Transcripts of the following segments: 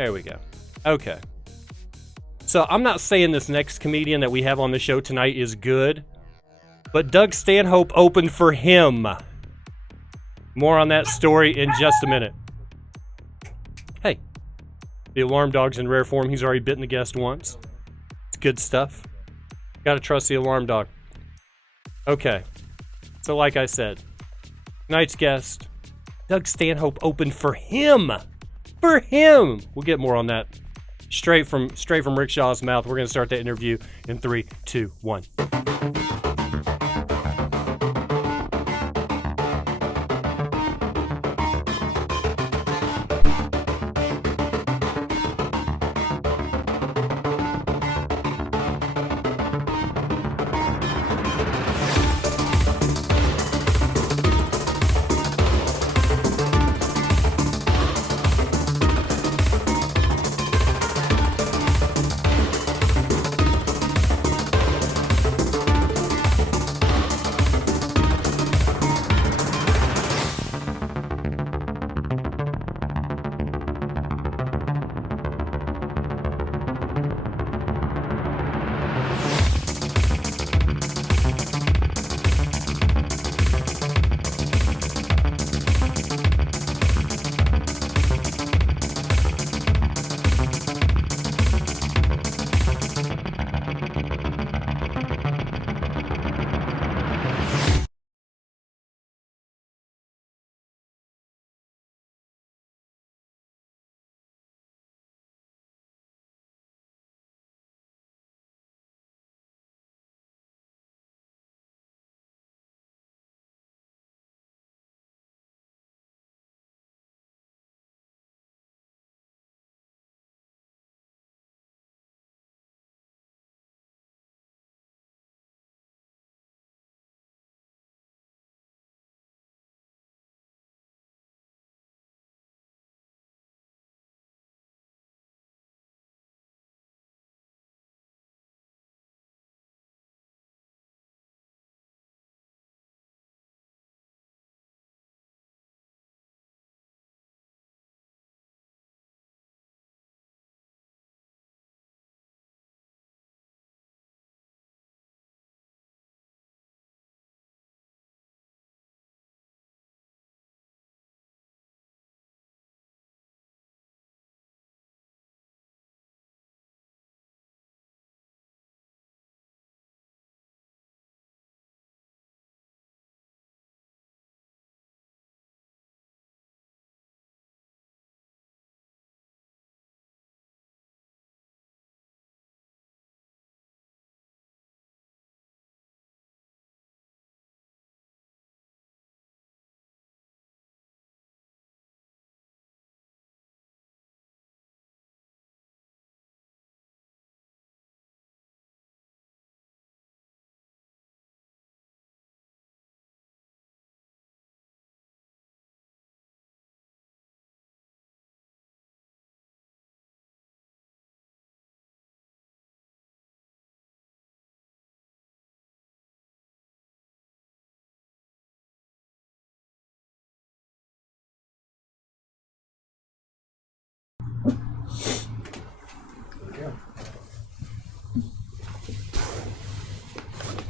There we go. Okay. So I'm not saying this next comedian that we have on the show tonight is good, but Doug Stanhope opened for him. More on that story in just a minute. Hey, the alarm dog's in rare form. He's already bitten the guest once. It's good stuff. Gotta trust the alarm dog. Okay. So like I said, tonight's guest, Doug Stanhope opened for him. For him. We'll get more on that straight from Rick Shaw's mouth. We're going to start that interview in 3, 2, 1.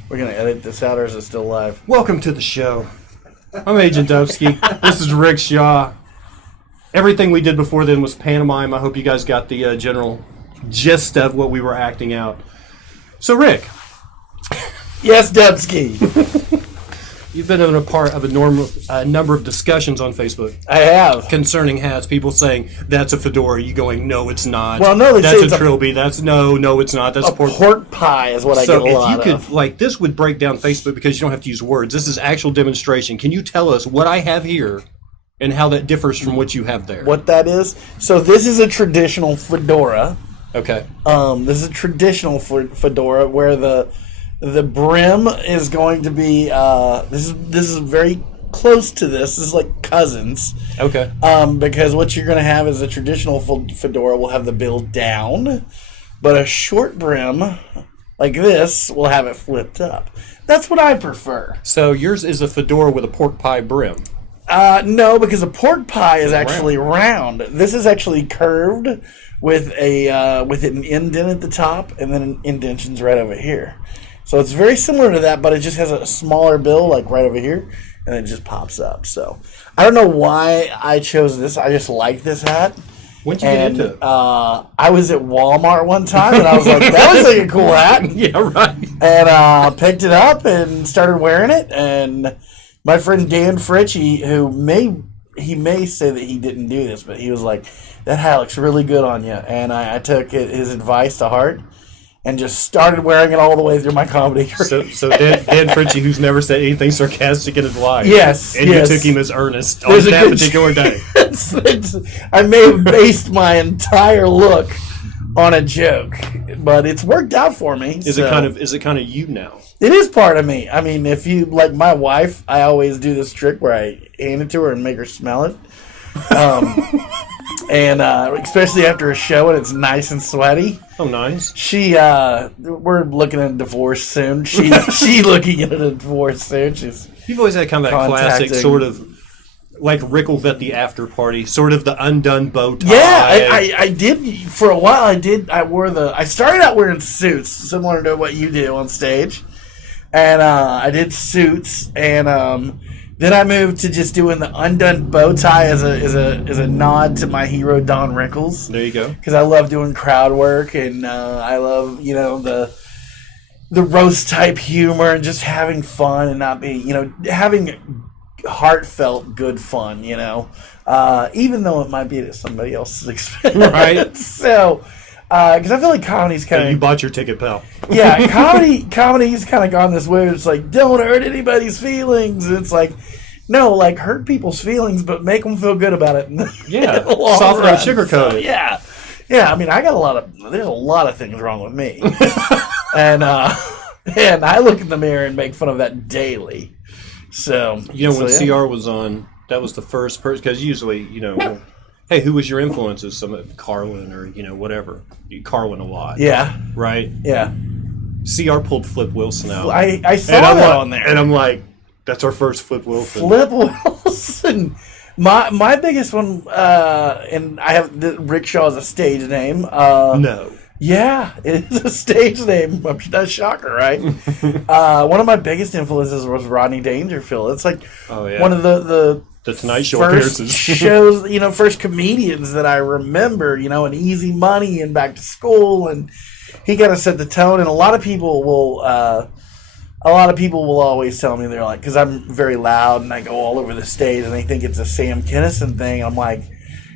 We're going to edit this out, or is it still live? Welcome to the show. I'm Agent Dubsky. This is Rick Shaw. Everything we did before then was pantomime. I hope you guys got the general gist of what we were acting out. So, Rick. Yes, Dubsky. You've been a part of a number of discussions on Facebook. I have. Concerning hats. People saying, that's a fedora. You going, no, it's not. Well, no, that's a trilby. That's no, it's not. That's a pork pie is what I get a lot of. So if you could, like, this would break down Facebook because you don't have to use words. This is actual demonstration. Can you tell us what I have here and how that differs from what you have there? What that is? So this is a traditional fedora. Okay. This is a traditional fedora where the brim is going to be this is very close to this. This is like cousins. Okay. Because what you're going to have is a traditional fedora will have the bill down, but a short brim like this will have it flipped up. That's what I prefer. So yours is a fedora with a pork pie brim. No, because a pork pie is actually round. This is actually curved with an indent at the top and then indentions right over here. So it's very similar to that, but it just has a smaller bill, like right over here, and it just pops up. So I don't know why I chose this. I just like this hat. When'd you get into it? I was at Walmart one time, and I was like, that looks like a cool hat. Yeah, right. And picked it up and started wearing it. And my friend Dan Fritchie, who may say that he didn't do this, but he was like, that hat looks really good on you. And I took his advice to heart and just started wearing it all the way through my comedy career. So Dan Fritchie, who's never said anything sarcastic in his life. Yes, and yes. you took him as earnest on that particular day. I may have based my entire look on a joke, but it's worked out for me. Is it kind of you now? It is part of me. I mean, if you like my wife, I always do this trick where I hand it to her and make her smell it. And especially after a show and it's nice and sweaty. Oh, nice. We're looking at a divorce soon. She looking at a divorce soon. You've always had kind of that classic sort of like Rickles at the after party, sort of the undone bow tie. Yeah, I did for a while. I started out wearing suits, similar to what you do on stage, and I did suits, and then I moved to just doing the undone bow tie as a nod to my hero Don Rickles. There you go. Because I love doing crowd work, and I love the roast type humor and just having fun and not being having heartfelt good fun. Even though it might be at somebody else's expense. Right. So. Because I feel like comedy's kind of... You bought your ticket, pal. Yeah, comedy's kind of gone this way. It's like, don't hurt anybody's feelings. It's like, no, like, hurt people's feelings, but make them feel good about it. Yeah, soften and sugarcoat it. Yeah. Yeah, I mean, there's a lot of things wrong with me. and I look in the mirror and make fun of that daily. So... when CR was on, that was the first person... Because usually, hey, who was your influences? Some Carlin or whatever. Carlin a lot. Yeah. Right. Yeah. CR pulled Flip Wilson out. I saw that on there, and I'm like, that's our first Flip Wilson. Flip Wilson. My biggest one, and I have Rickshaw is a stage name. No. Yeah, it is a stage name. That's a shocker, right? One of my biggest influences was Rodney Dangerfield. It's like one of the Tonight Show first appearances. shows, first comedians that I remember, and Easy Money and Back to School, and he kind of set the tone. And a lot of people will always tell me, they're like, because I'm very loud and I go all over the stage, and they think it's a Sam Kinison thing. I'm like,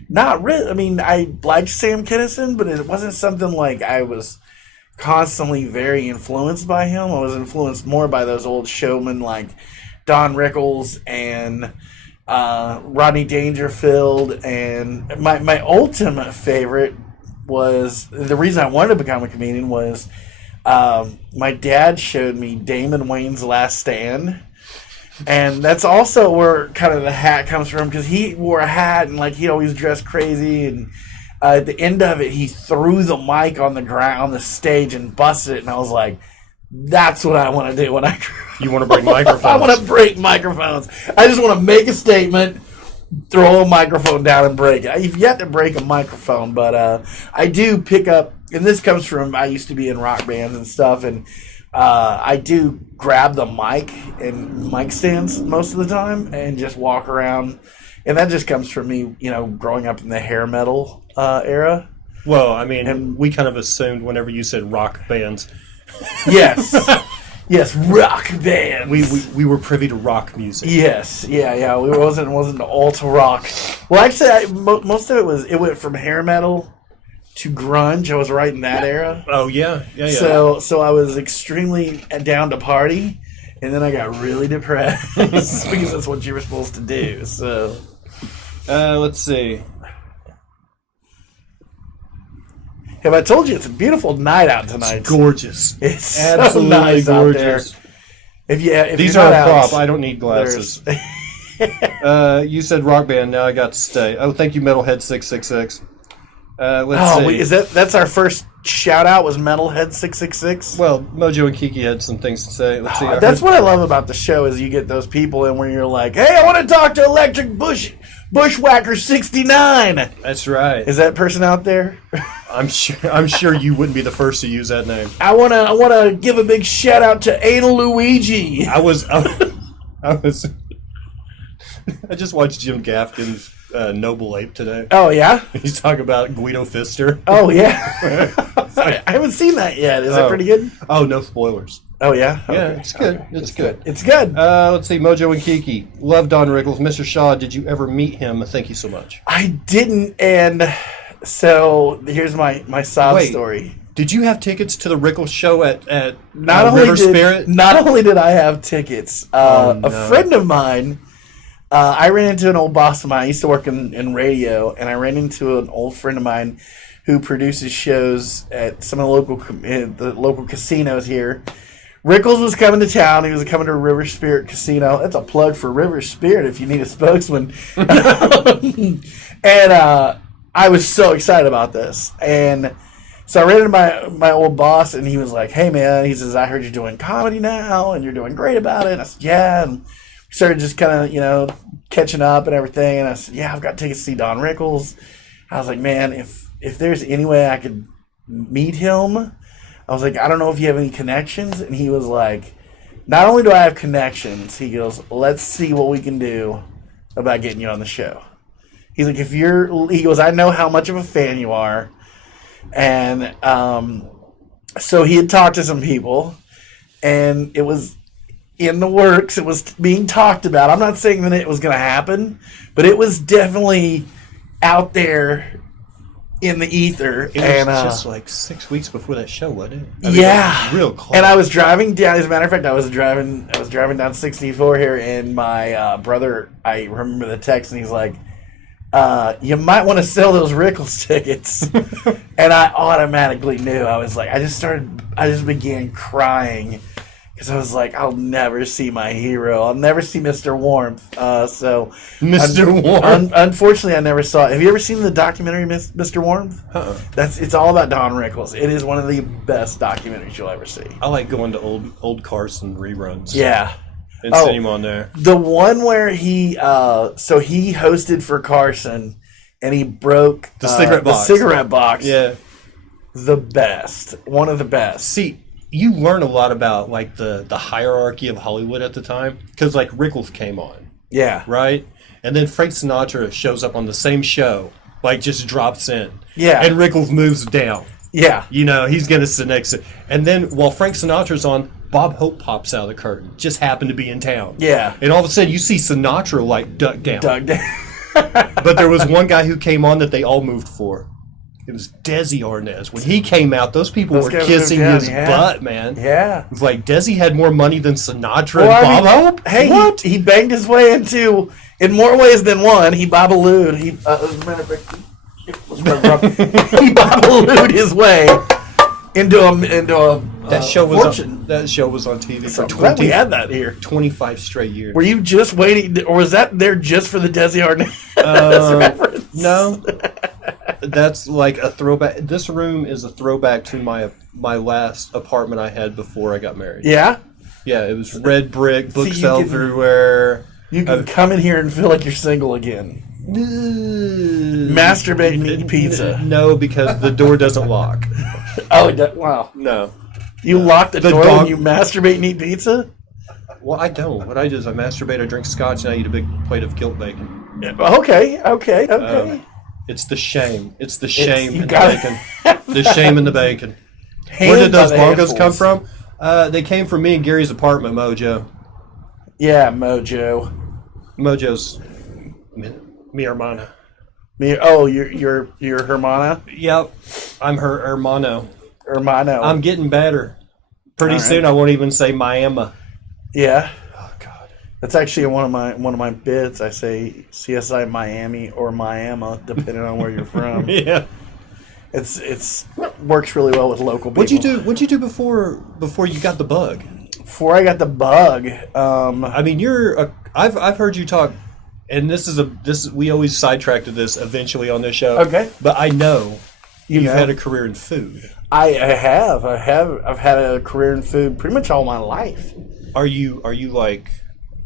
not really. I mean, I liked Sam Kinison, but it wasn't something like I was constantly very influenced by him. I was influenced more by those old showmen like Don Rickles and Rodney Dangerfield. And my ultimate favorite was, the reason I wanted to become a comedian was my dad showed me Damon Wayne's Last Stand. And that's also where kind of the hat comes from, because he wore a hat and like he always dressed crazy, and at the end of it he threw the mic on the ground on the stage and busted it, and I was like, that's what I want to do when I grow up. You want to break microphones? I want to break microphones. I just want to make a statement, throw a microphone down and break it. I've yet to break a microphone, but I do pick up, and this comes from, I used to be in rock bands and stuff, and I do grab the mic and mic stands most of the time and just walk around. And that just comes from me, growing up in the hair metal era. Well, I mean, we kind of assumed whenever you said rock bands. Yes. Yes, rock bands. We were privy to rock music. Yes. Yeah. We wasn't all to rock. Well, actually, most of it went from hair metal to grunge. I was right in that era. Oh yeah. So I was extremely down to party, and then I got really depressed because that's what you were supposed to do. So, let's see. Have I told you it's a beautiful night out tonight? It's gorgeous. It's absolutely so nice gorgeous. Out there. If these you're are not a out, prop. I don't need glasses. You said rock band. Now I got to stay. Oh, thank you, Metalhead 666. Let's see. That's our first shout out was Metalhead666. Well, Mojo and Kiki had some things to say. Let's see. That's what I love about the show is you get those people in where you're like, hey, I want to talk to Electric Bushwhacker 69. That's right. Is that person out there? I'm sure you wouldn't be the first to use that name. I wanna give a big shout out to Anal Luigi. I just watched Jim Gaffigan's Noble Ape today. Oh yeah? He's talking about Guido Fister. Oh yeah. I haven't seen that yet. Is it pretty good? Oh, no spoilers. Oh yeah? Yeah, Okay. it's good. It's good. It's good. Let's see. Mojo and Kiki. Love Don Rickles. Mr. Shaw, did you ever meet him? Thank you so much. I didn't, and so here's my sob story. Did you have tickets to the Rickles show at River Spirit? Not only did I have tickets, a friend of mine, I ran into an old boss of mine. I used to work in radio, and I ran into an old friend of mine who produces shows at some of the local casinos here. Rickles was coming to town. He was coming to River Spirit Casino. That's a plug for River Spirit if you need a spokesman. And I was so excited about this. And so I ran into my old boss, and he was like, hey, man, he says, I heard you're doing comedy now, and you're doing great about it. And I said, yeah. And we started just kind of, catching up and everything. And I said, yeah, I've got tickets to see Don Rickles. I was like, man, if there's any way I could meet him, I was like, I don't know if you have any connections. And he was like, not only do I have connections, he goes, let's see what we can do about getting you on the show. He's like, he goes, I know how much of a fan you are. And so he had talked to some people, and it was in the works. It was being talked about. I'm not saying that it was going to happen, but it was definitely out there in the ether. It was just like 6 weeks before that show, wasn't it? I mean, yeah, real close. And I was driving down. As a matter of fact, I was driving down 64 here, and my brother. I remember the text, and he's like, "You might want to sell those Rickles tickets." And I automatically knew. I was like, I just began crying. Because I was like, I'll never see my hero. I'll never see Mr. Warmth. Mr. Warmth. Unfortunately, I never saw it. Have you ever seen the documentary Mr. Warmth? It's all about Don Rickles. It is one of the best documentaries you'll ever see. I like going to old Carson reruns. Yeah. And seeing him on there. The one where he hosted for Carson, and he broke the cigarette box. The cigarette box. Yeah. The best. One of the best. See, you learn a lot about like the hierarchy of Hollywood at the time, because like Rickles came on, right, and then Frank Sinatra shows up on the same show, like just drops in, and Rickles moves down, he's gonna sit next to, and then while Frank Sinatra's on, Bob Hope pops out of the curtain, just happened to be in town, and all of a sudden you see Sinatra like duck down, but there was one guy who came on that they all moved for. It was Desi Arnaz. When he came out, those people were kissing his butt, man. Yeah. It was like, Desi had more money than Sinatra and Bob Hope? Hey, what? He banged his way into, in more ways than one, he babalooed. As a matter of fact, he babalooed his way into a fortune. That show was on TV for 20. Glad we had that here. 25 straight years. Were you just waiting, or was that there just for the Desi Arnaz reference? No. That's like a throwback. This room is a throwback to my last apartment I had before I got married. Yeah? Yeah, it was red brick, books everywhere. You can come in here and feel like you're single again. Masturbate and eat pizza. No, because the door doesn't lock. Wow. No. You lock the door when you masturbate and eat pizza? Well, I don't. What I do is I masturbate, I drink scotch, and I eat a big plate of kilt bacon. Okay. It's the shame. It's the shame and the bacon. The shame and the bacon. Where did those bongos come from? They came from me and Gary's apartment, Mojo. Yeah, Mojo. Mojo's mi hermana. You're hermana? Yep. I'm her hermano. Hermano. I'm getting better. Pretty soon I won't even say Miami. Yeah. Oh God. That's actually one of my bits. I say CSI Miami or Miami, depending on where you're from. Yeah. It's works really well with local people. What'd you do before you got the bug? Before I got the bug, I mean, I've heard you talk, and we always sidetrack to this eventually on this show. Okay. But I know you've had a career in food. I've had a career in food pretty much all my life. Are you like?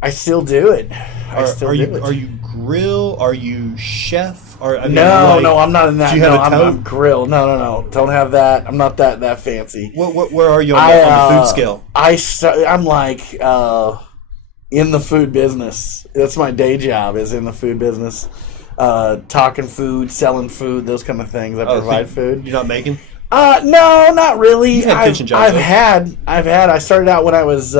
I still do it. Are you grill? Are you chef? No, I'm not in that. Do you have a tote? I'm grill. No. Don't have that. I'm not that fancy. Where are you on the food scale? I'm like in the food business. That's my day job, is in the food business. Talking food, selling food, those kind of things. I provide food. You're not making? No, not really. You had kitchen jobs, I've had. I started out when I was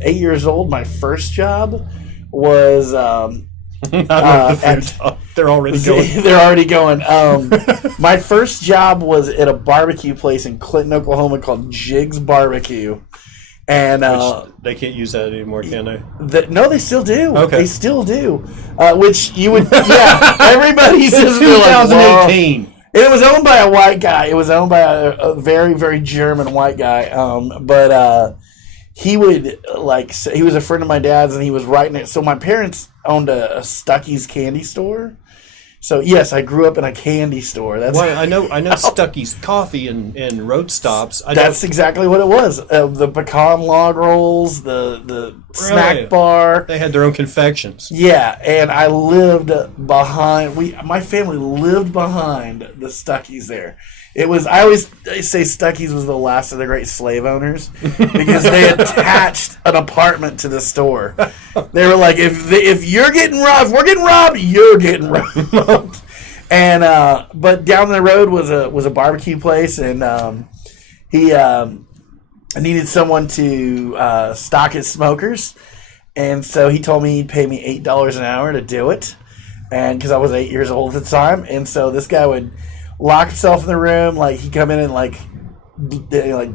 8 years old. My first job was they're already going. They're already going. My first job was at a barbecue place in Clinton, Oklahoma called Jig's Barbecue. And they can't use that anymore, can they? No, they still do. Okay. They still do. Which you would, everybody says 2018. Like, it was owned by a white guy. It was owned by a very, very German white guy. But he would, he was a friend of my dad's, and he was right next. So my parents owned a Stuckey's candy store. So yes, I grew up in a candy store. I know Stuckey's coffee and road stops. That's exactly what it was. The pecan log rolls, the snack bar. They had their own confections. Yeah, and I lived behind. My family lived behind the Stuckey's there. It was. I always say Stuckey's was the last of the great slave owners because they attached an apartment to the store. They were like, if we're getting robbed, you're getting robbed. And but down the road was a barbecue place, and he needed someone to stock his smokers, and so he told me he'd pay me $8 an hour to do it, and because I was 8 years old at the time, and so this guy would lock himself in the room, he'd come in and like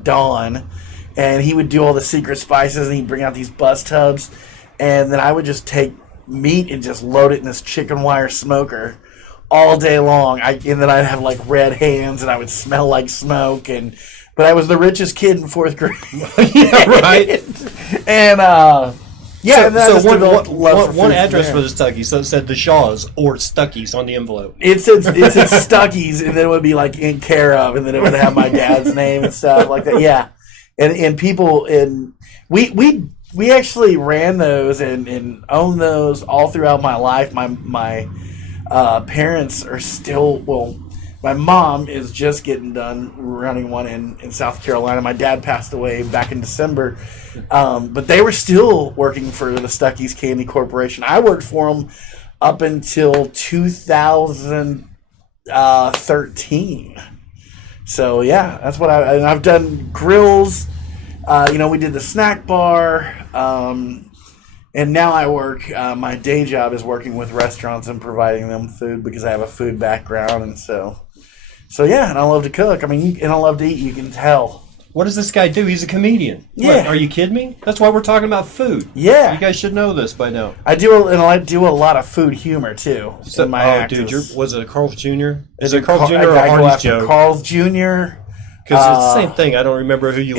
dawn, and he would do all the secret spices, and he'd bring out these bus tubs, and then I would just take meat and just load it in this chicken wire smoker all day long. And then I'd have like red hands, and I would smell like smoke, but I was the richest kid in fourth grade. Yeah, right. And yeah, so one address for the Stuckey's, so it said the Shaws or Stuckey's on the envelope. It said Stuckey's, and then it would be like in care of, and then it would have my dad's name and stuff like that. Yeah, and people we actually ran those and owned those all throughout my life. My parents are still my mom is just getting done running one in South Carolina. My dad passed away back in December, but they were still working for the Stuckey's Candy Corporation. I worked for them up until 2013. So yeah, that's what I've done grills. We did the snack bar, and now I work. My day job is working with restaurants and providing them food because I have a food background, and so yeah, and I love to cook. I mean, and I love to eat. You can tell. What does this guy do? He's a comedian. Yeah. What, are you kidding me? That's why we're talking about food. Yeah. You guys should know this by now. I do a lot of food humor too. In my act. Dude, was it Carl's Jr.? Is it Carl's Jr. or Hardy's Joe? Carl's Jr. Because it's the same thing. I don't remember who you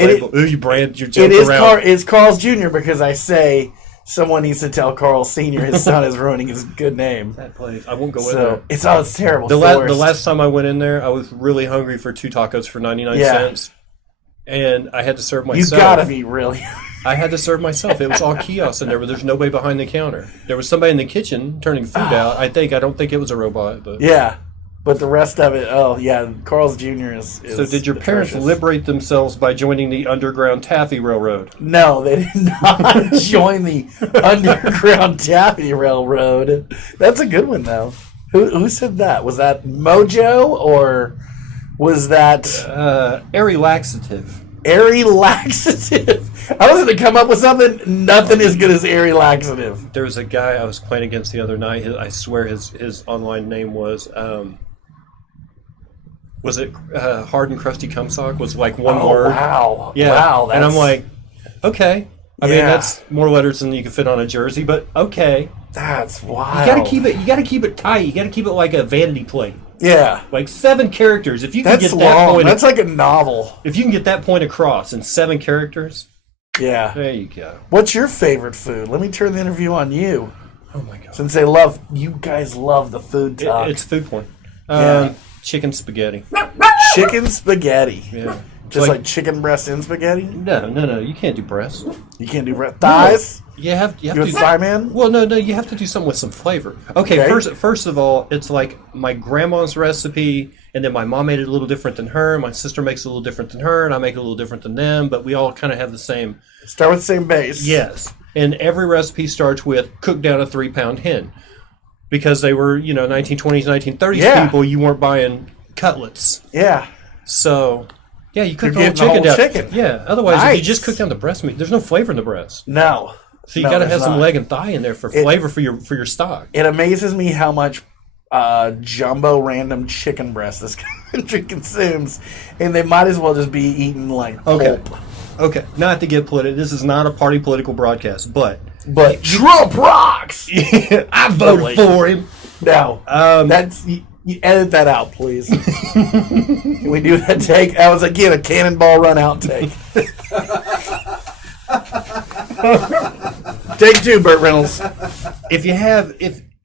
brand your joke around. It's Carl's Jr. because I say someone needs to tell Carl Sr. his son is ruining his good name. That place. I won't go in there. It's terrible. The last time I went in there, I was really hungry for 2 tacos for 99 cents. And I had to serve myself. You gotta be really. I had to serve myself. It was all kiosks in there, but there's nobody behind the counter. There was somebody in the kitchen turning food out. I don't think it was a robot. But yeah. But the rest of it, Carl's Jr. is So did your parents liberate themselves by joining the Underground Taffy Railroad? No, they did not join the Underground Taffy Railroad. That's a good one, though. Who said that? Was that Mojo, or was that... Airy Laxative. Airy Laxative. I was going to come up with something. Nothing as good as Airy Laxative. There was a guy I was playing against the other night. I swear his online name was it Hard and Crusty Cumsock? Was like one word. Wow. Yeah. Wow. And I'm like, okay. I mean, that's more letters than you can fit on a jersey, but okay. That's wild. You gotta keep it tight. You gotta keep it like a vanity plate. Yeah. Like 7 characters. If you can That's get that long. point, That's like a novel. If you can get that point across in 7 characters, yeah. There you go. What's your favorite food? Let me turn the interview on you. Oh my god. Since you guys love the food talk. It's food porn. Yeah. Chicken spaghetti. Chicken spaghetti. Yeah. Just like chicken breast in spaghetti? No. You can't do breasts. You can't do breast. Thighs? You have You to a do thigh man? Well, no. You have to do something with some flavor. Okay. First of all, it's like my grandma's recipe, and then my mom made it a little different than her. My sister makes it a little different than her, and I make it a little different than them. But we all kind of have the same. Start with the same base. Yes, and every recipe starts with cook down a 3-pound hen, because they were 1920s, 1930s people. You weren't buying cutlets. Yeah. So. Yeah, you cook the You're whole getting the chicken whole down. chicken. Yeah, otherwise Nice. if you just cook down the breast meat, there's no flavor in the breast. No. So you No, got to have there's some not. leg and thigh in there for flavor for your stock. It amazes me how much jumbo random chicken breast this country consumes, and they might as well just be eaten like pulp. Okay. Not to get political. This is not a party political broadcast, but Trump rocks. I voted for him. No, that's you edit that out, please. Can we do that take? That was again a cannonball run out take. Take 2, Burt Reynolds. If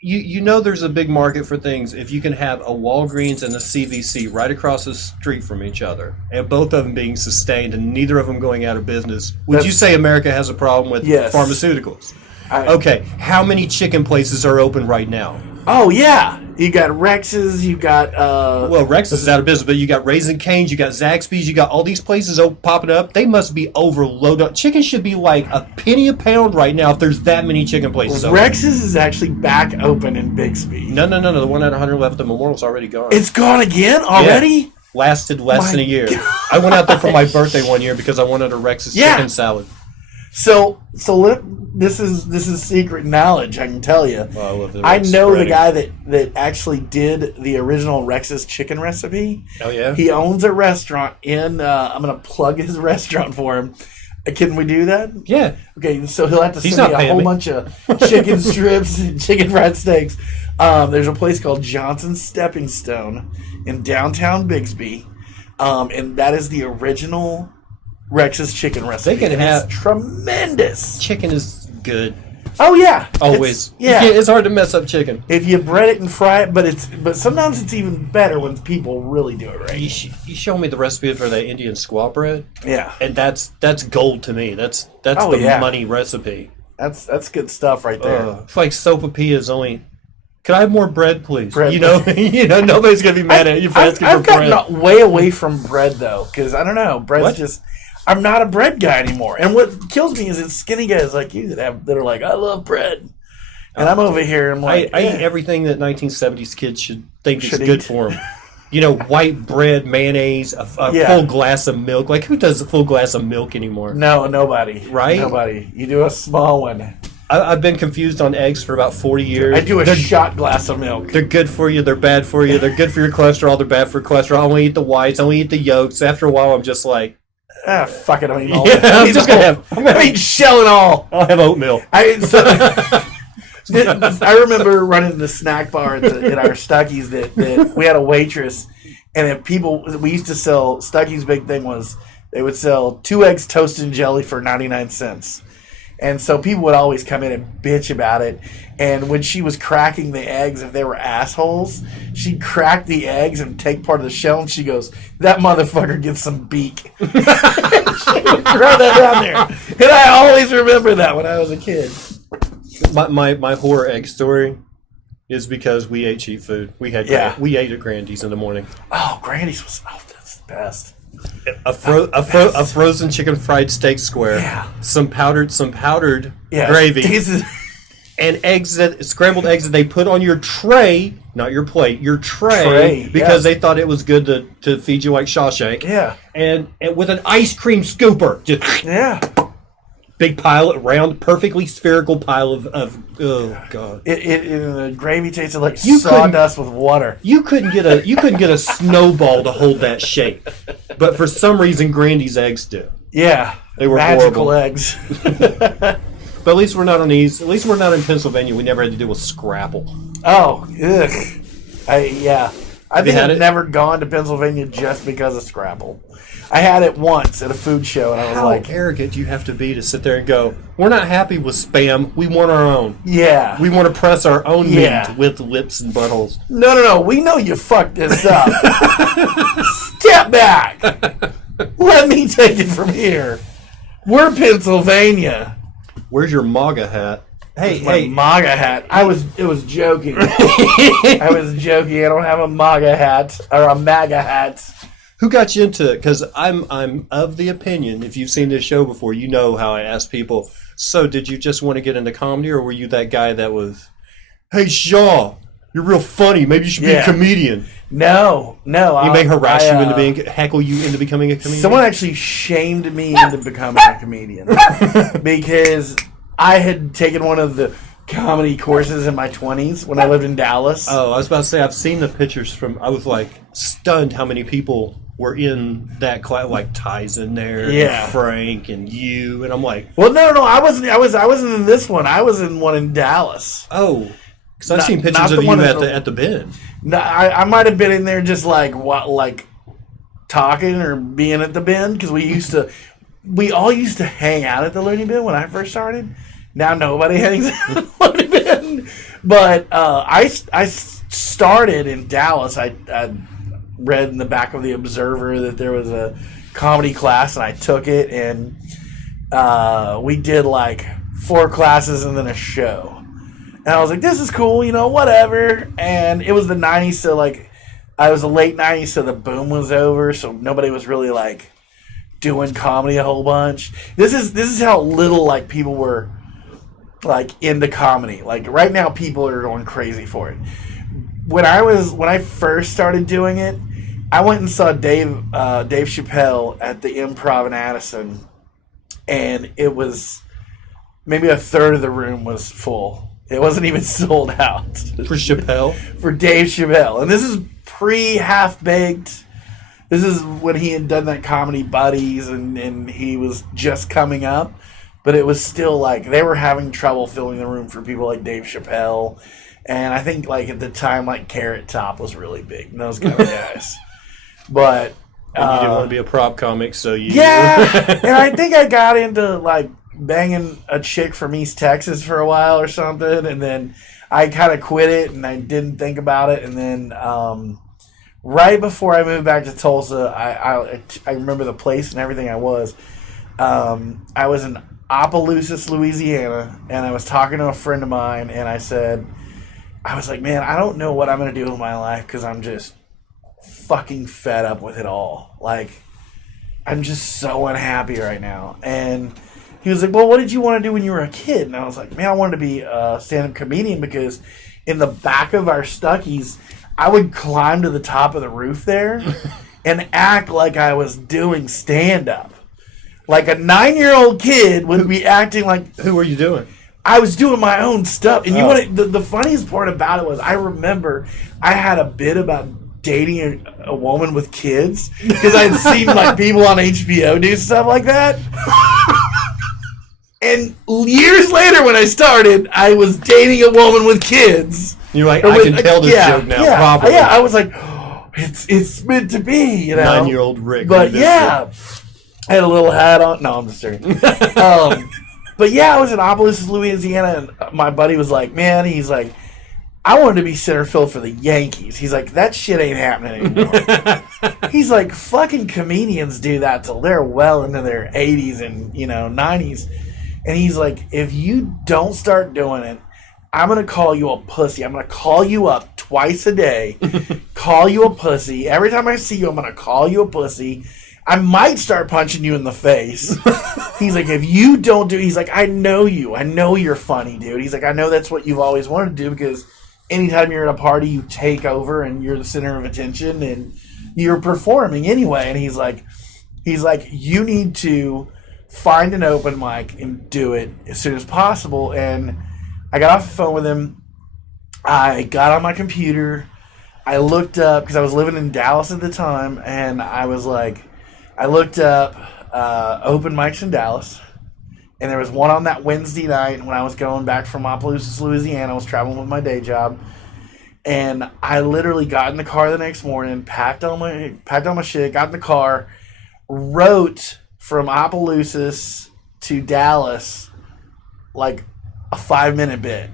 you know there's a big market for things, if you can have a Walgreens and a CVC right across the street from each other, and both of them being sustained and neither of them going out of business, would you say America has a problem with pharmaceuticals? Okay, how many chicken places are open right now? Oh yeah, you got Rex's, you got well, Rex's is out of business, but you got Raising Cane's, you got Zaxby's, you got all these places popping up. They must be overloaded. Chicken should be like a penny a pound right now if there's that many chicken places open. Rex's is actually back open in Bixby. No. The one at 111th the Memorial's already gone. It's gone again already? Yeah. Lasted less than a year. God. I went out there for my birthday one year because I wanted a Rex's chicken salad. So this is secret knowledge. I can tell you. Well, I love the I Rex know spreading. the guy that actually did the original Rex's chicken recipe. Oh yeah. He owns a restaurant in. I'm gonna plug his restaurant for him. Can we do that? Yeah. Okay, so he'll have to He's send not me a paying whole me. bunch of chicken strips and chicken fried steaks. There's a place called Johnson's Stepping Stone in downtown Bixby, and that is the original Rex's chicken recipe. They can and have- it's tremendous. Chicken is good. Oh yeah, Always. Yeah, It's hard to mess up chicken. if you bread it and fry it, but sometimes it's even better when people really do it right. You show me the recipe for that Indian squaw bread, Yeah, and that's gold to me. That's Oh, the yeah. money recipe. that's good stuff right there. It's like sopapillas only. Can I have more bread, please? Bread. Nobody's gonna be mad at you for asking I've for bread. gotten way away from bread though, because I don't know, bread's What? just. I'm not a bread guy anymore, and what kills me is it's skinny guys like you that are like, I love bread, and I'm over here. I'm like, I eat everything that 1970s kids should think Should is good eat. for them. White bread, mayonnaise, a Yeah. full glass of milk. Like, who does a full glass of milk anymore? No, nobody. Right? Nobody. You do a small one. I've been confused on eggs for about 40 years. I do a shot glass of milk. They're good for you. They're bad for you. They're good for your cholesterol. They're bad for cholesterol. I only eat the whites. I only eat the yolks. After a while, I'm just like, Fuck it. I'm eating all Yeah, that. I'm just gonna have- I'm eating shell and all. I'll have oatmeal. I remember running the snack bar at our Stuckey's that we had a waitress, and if we used to sell Stuckey's. Big thing was they would sell 2 eggs toasted in jelly for 99 cents. And so people would always come in and bitch about it. And when she was cracking the eggs, if they were assholes, she'd crack the eggs and take part of the shell, and she goes, that motherfucker gets some beak. She would throw that down there. And I always remember that when I was a kid. My horror egg story is because we ate cheap food. We ate at Grandy's in the morning. Oh, Granny's that's the best. A frozen chicken fried steak square. Yeah. Some powdered Yeah, gravy. Jesus. And scrambled eggs that they put on your tray, not your plate, your tray, because they thought it was good to feed you like Shawshank. Yeah. And with an ice cream scooper. Just big pile, round, perfectly spherical pile of oh god. The gravy tasted like You sawdust with water. You couldn't get a snowball to hold that shape. But for some reason Grandy's eggs do. Yeah. They were magical horrible. eggs. But at least we're not on these. At least we're not in Pennsylvania. We never had to deal with Scrapple. Oh, ugh. I think had I've it? never gone to Pennsylvania just because of Scrapple. I had it once at a food show, and I was How like, arrogant do you have to be to sit there and go, we're not happy with Spam. We want our own. yeah. We want to press our own Yeah. meat with lips and buttholes. No. We know you fucked this up. Step step back. Let me take it from here. We're Pennsylvania. Where's your MAGA hat? My MAGA hat. It was joking. I was joking. I don't have a MAGA hat or a MAGA hat. Who got you into it? Because I'm of the opinion, if you've seen this show before, you know how I ask people, so did you just want to get into comedy, or were you that guy that was, hey, Shaw, you're real funny. Maybe you should be a comedian. No. He may harass you into heckle you into becoming a comedian? Someone actually shamed me into becoming a comedian because I had taken one of the comedy courses in my 20s when I lived in Dallas. Oh, I was about to say, I've seen the pictures I was like stunned how many people were in that class, like Ty's in there, and Frank and you, and I'm like, well, no, I wasn't in this one. I was in one in Dallas. Oh, because I've seen pictures of you at the bin. No, I might have been in there just like talking or being at the bin, because we all used to hang out at the Looney Bin when I first started. Now nobody hangs out at the Looney Bin. But I started in Dallas. I read in the back of the Observer that there was a comedy class, and I took it, and we did like 4 classes and then a show. And I was like, this is cool, whatever. And it was the 90s, so like I was the late 90s, so the boom was over, so nobody was really like doing comedy a whole bunch. This is how little like people were like into comedy. Like right now people are going crazy for it. When I first started doing it, I went and saw Dave Chappelle at the Improv in Addison, and it was maybe a third of the room was full. It wasn't even sold out. For Chappelle? For Dave Chappelle. And this is pre-Half-Baked. This is when he had done that comedy Buddies, and he was just coming up. But it was still like they were having trouble filling the room for people like Dave Chappelle. And I think like at the time like Carrot Top was really big. And those kind of guys. But and you didn't want to be a prop comic, so you... Yeah! And I think I got into like banging a chick from East Texas for a while or something, and then I kind of quit it and I didn't think about it, and then right before I moved back to Tulsa, I remember the place and everything. I was in Opelousas, Louisiana, and I was talking to a friend of mine, and I was like, man, I don't know what I'm going to do with my life because I'm just fucking fed up with it all. Like, I'm just so unhappy right now. And he was like, well, what did you want to do when you were a kid? And I was like, man, I wanted to be a stand-up comedian, because in the back of our Stuckies, I would climb to the top of the roof there and act like I was doing stand-up. Like a 9-year-old kid would be acting like... Who were you doing? I was doing my own stuff. And you want the funniest part about it was I remember I had a bit about dating a woman with kids, because I had seen like people on HBO do stuff like that. And years later, when I started, I was dating a woman with kids. You're like, I can tell this joke now, probably. Yeah, I was like, oh, it's meant to be, 9-year-old Rick. But yeah, I had a little hat on. No, I'm just joking. But yeah, I was in Opelousas, Louisiana, and my buddy was like, man, he's like, I wanted to be center field for the Yankees. He's like, that shit ain't happening anymore. He's like, fucking comedians do that till they're well into their 80s and 90s. And he's like, if you don't start doing it, I'm going to call you a pussy. I'm going to call you up twice a day, call you a pussy. Every time I see you, I'm going to call you a pussy. I might start punching you in the face. He's like, if you don't do... He's like, I know you. I know you're funny, dude. He's like, I know that's what you've always wanted to do, because anytime you're at a party, you take over and you're the center of attention and you're performing anyway. And he's like, you need to find an open mic and do it as soon as possible. And I got off the phone with him. I got on my computer. I looked up, because I was living in Dallas at the time, and I looked up open mics in Dallas, and there was one on that Wednesday night when I was going back from Opelousas, Louisiana. I was traveling with my day job, and I literally got in the car the next morning, packed all my shit, got in the car, wrote from Opelousas to Dallas like a 5-minute bit.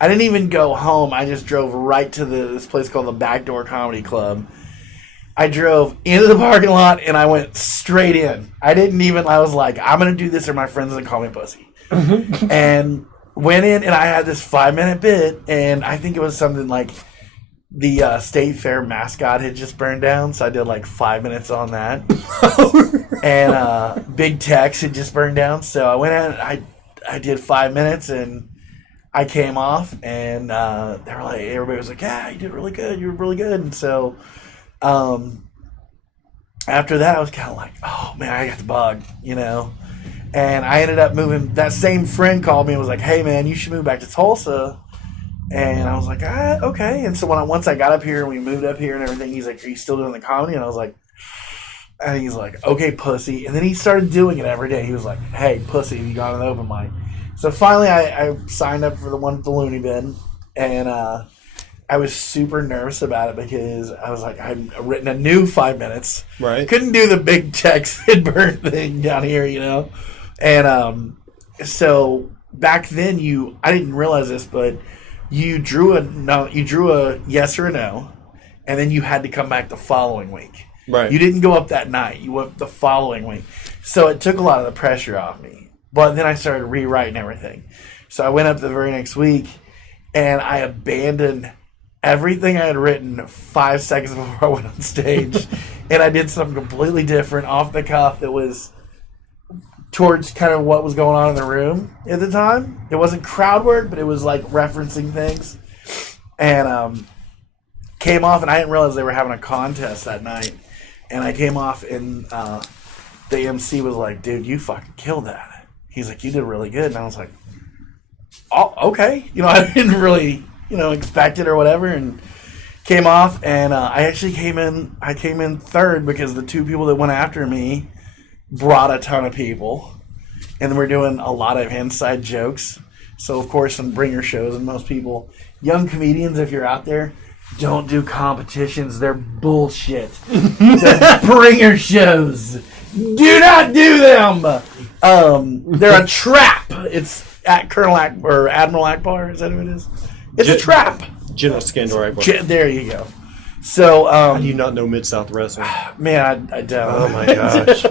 I didn't even go home. I just drove right to this place called the Backdoor Comedy Club. I drove into the parking lot and I went straight in. I was like, I'm going to do this or my friends going to call me pussy. And went in and I had this 5-minute bit, and I think it was something like the State Fair mascot had just burned down, so I did like 5 minutes on that. And Big Tex had just burned down, so I went in, I did 5 minutes, and I came off, and they were like, everybody was like, yeah, you did really good, you were really good. And so after that, I was kind of like, oh man, I got the bug, you know. And I ended up moving. That same friend called me and was like, hey man, you should move back to Tulsa. And I was like, okay. And so once I got up here and we moved up here and everything, he's like, are you still doing the comedy? And I was like, and he's like, okay, pussy. And then he started doing it every day. He was like, hey, pussy, have you gone to the open mic? So finally I signed up for the one at the Looney Bin. And I was super nervous about it because I was like, I'd written a new 5 minutes. Right. Couldn't do the big text and burn thing down here, you know? And so back then I didn't realize this, but you drew a yes or a no, and then you had to come back the following week. Right. You didn't go up that night. You went the following week. So it took a lot of the pressure off me. But then I started rewriting everything. So I went up the very next week, and I abandoned everything I had written 5 seconds before I went on stage. And I did something completely different off the cuff that was towards kind of what was going on in the room at the time. It wasn't crowd work, but it was like referencing things. And came off, and I didn't realize they were having a contest that night. And I came off, and the MC was like, dude, you fucking killed that. He's like, you did really good. And I was like, oh, okay. You know, I didn't really, expect it or whatever. And came off, and I actually came in third because the two people that went after me brought a ton of people, and we're doing a lot of inside jokes. So of course, in bringer shows, and most people, young comedians, if you're out there, don't do competitions. They're bullshit. They're bringer shows. Do not do them. They're a trap. It's at Admiral Akbar. Is that who it is? It's a trap. General Skandor Akbar. There you go. So, how do you not know Mid-South Wrestling? Man, I don't. Oh my gosh.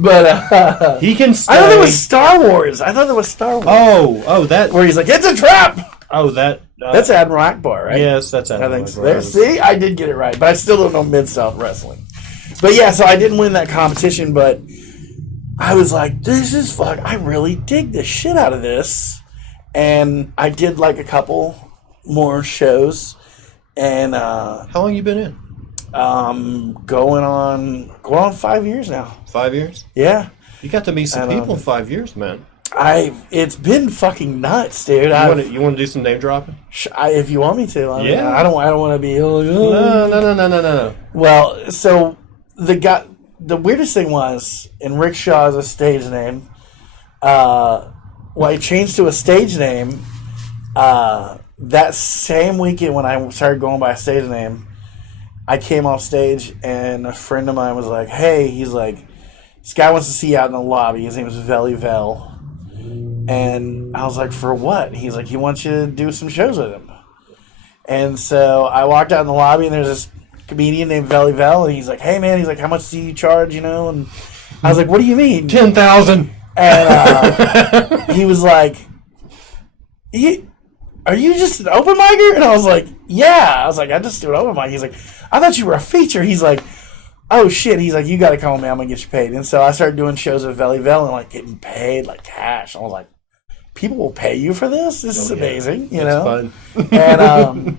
But he can stay. I thought it was Star Wars. Oh, that. Where he's like, it's a trap. Oh, that. That's Admiral Akbar, right? Yes, that's Admiral I think so. Akbar. There, see, I did get it right, but I still don't know Mid-South Wrestling. But yeah, so I didn't win that competition, but I was like, this is fuck. I really dig the shit out of this. And I did like a couple more shows. And how long you been in? Going on 5 years now. 5 years? Yeah. You got to meet some people in 5 years, man. It's been fucking nuts, dude. You want to do some name dropping? If you want me to. I don't want to be. No. Well, so the weirdest thing was, and Rick Shaw is a stage name. I changed to a stage name. That same weekend when I started going by a stage name, I came off stage and a friend of mine was like, hey, he's like, this guy wants to see you out in the lobby. His name is Veli Vel. And I was like, for what? He's like, he wants you to do some shows with him. And so I walked out in the lobby, and there's this comedian named Veli Vel, and he's like, hey man, he's like, how much do you charge, And I was like, what do you mean? 10,000. And he was like, are you just an open micer? And I was like, yeah. I was like, I just do an open mic. He's like, I thought you were a feature. He's like, oh shit. He's like, you got to come with me. I'm going to get you paid. And so I started doing shows with Veli Vel and like getting paid like cash. I was like, people will pay you for this? This is amazing. You know? Fun. And,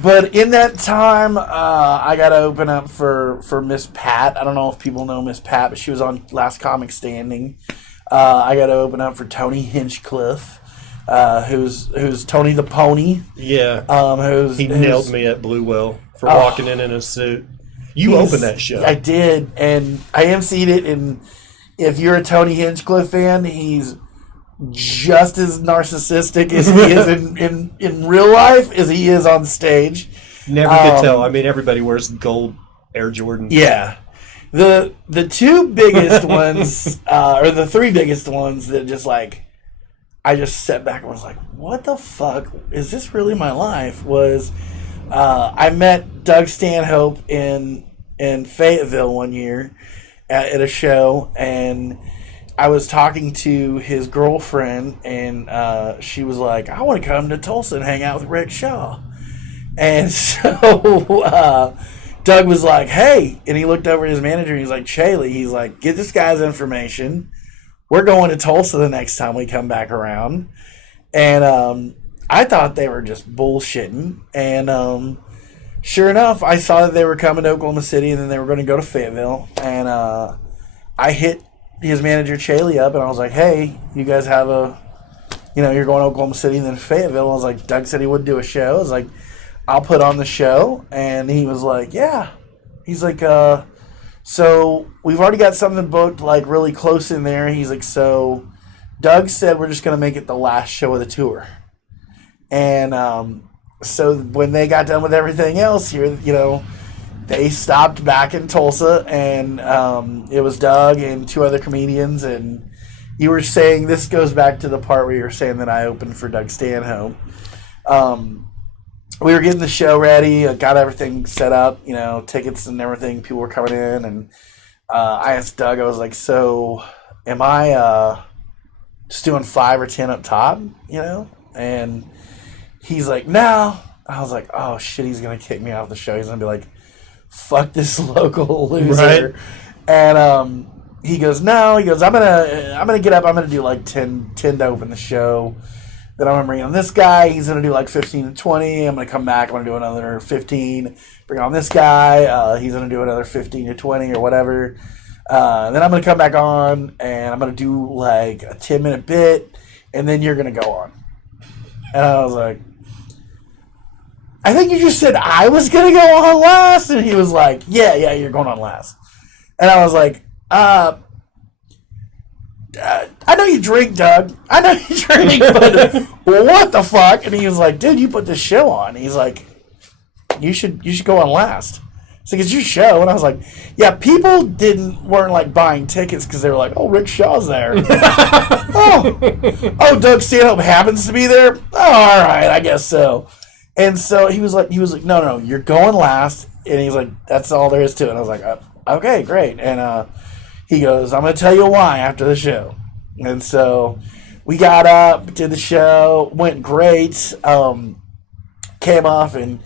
but in that time, I got to open up for Miss Pat. I don't know if people know Miss Pat, but she was on Last Comic Standing. I got to open up for Tony Hinchcliffe. Who's Tony the Pony? Yeah. He nailed me at Blue Well for walking in a suit. You opened that show. I did, and I emceed it. And if you're a Tony Hinchcliffe fan, he's just as narcissistic as he is in real life as he is on stage. Never could tell. I mean, everybody wears gold Air Jordans. Yeah. The two biggest ones, or the three biggest ones that just like, I just sat back and was like, what the fuck? Is this really my life? Was I met Doug Stanhope in in Fayetteville one year at a show, and I was talking to his girlfriend, and she was like, I want to come to Tulsa and hang out with Rick Shaw. And so Doug was like, hey, and he looked over at his manager, and he's like, Chaley, he's like, get this guy's information. We're going to Tulsa the next time we come back around. And I thought they were just bullshitting. And sure enough, I saw that they were coming to Oklahoma City, and then they were going to go to Fayetteville. And I hit his manager, Chaley, up, and I was like, hey, you guys have you're going to Oklahoma City and then Fayetteville. I was like, Doug said he would do a show. I was like, I'll put on the show. And he was like, yeah. He's like, so we've already got something booked, like, really close in there. He's like, so Doug said we're just going to make it the last show of the tour. And so when they got done with everything else here, they stopped back in Tulsa, and it was Doug and two other comedians. And you were saying, this goes back to the part where you were saying that I opened for Doug Stanhope. We were getting the show ready, got everything set up, tickets and everything. People were coming in, and I asked Doug, I was like, so am I just doing 5 or 10 up top, And he's like, no. I was like, oh, shit, he's going to kick me off the show. He's going to be like, fuck this local loser. Right. And he goes, no. He goes, I'm gonna get up. I'm gonna do like 10 to open the show. Then I'm gonna bring on this guy. He's gonna do like 15 to 20. I'm gonna come back. I'm gonna do another 15. Bring on this guy. He's gonna do another 15 to 20 or whatever. Then I'm gonna come back on, and I'm gonna do like a 10-minute bit, and then you're gonna go on. And I was like, I think you just said I was going to go on last. And he was like, yeah, you're going on last. And I was like, I know you drink, Doug. I know you drink, but what the fuck? And he was like, dude, you put this show on. He's like, you should go on last. It's like, it's your show. And I was like, yeah, people weren't like buying tickets because they were like, oh, Rick Shaw's there. oh, Doug Stanhope happens to be there. Oh, all right, I guess so. And so he was like, no, you're going last. And he's like, that's all there is to it. And I was like, okay, great. And he goes, I'm going to tell you why after the show. And so we got up, did the show, went great. Came off, and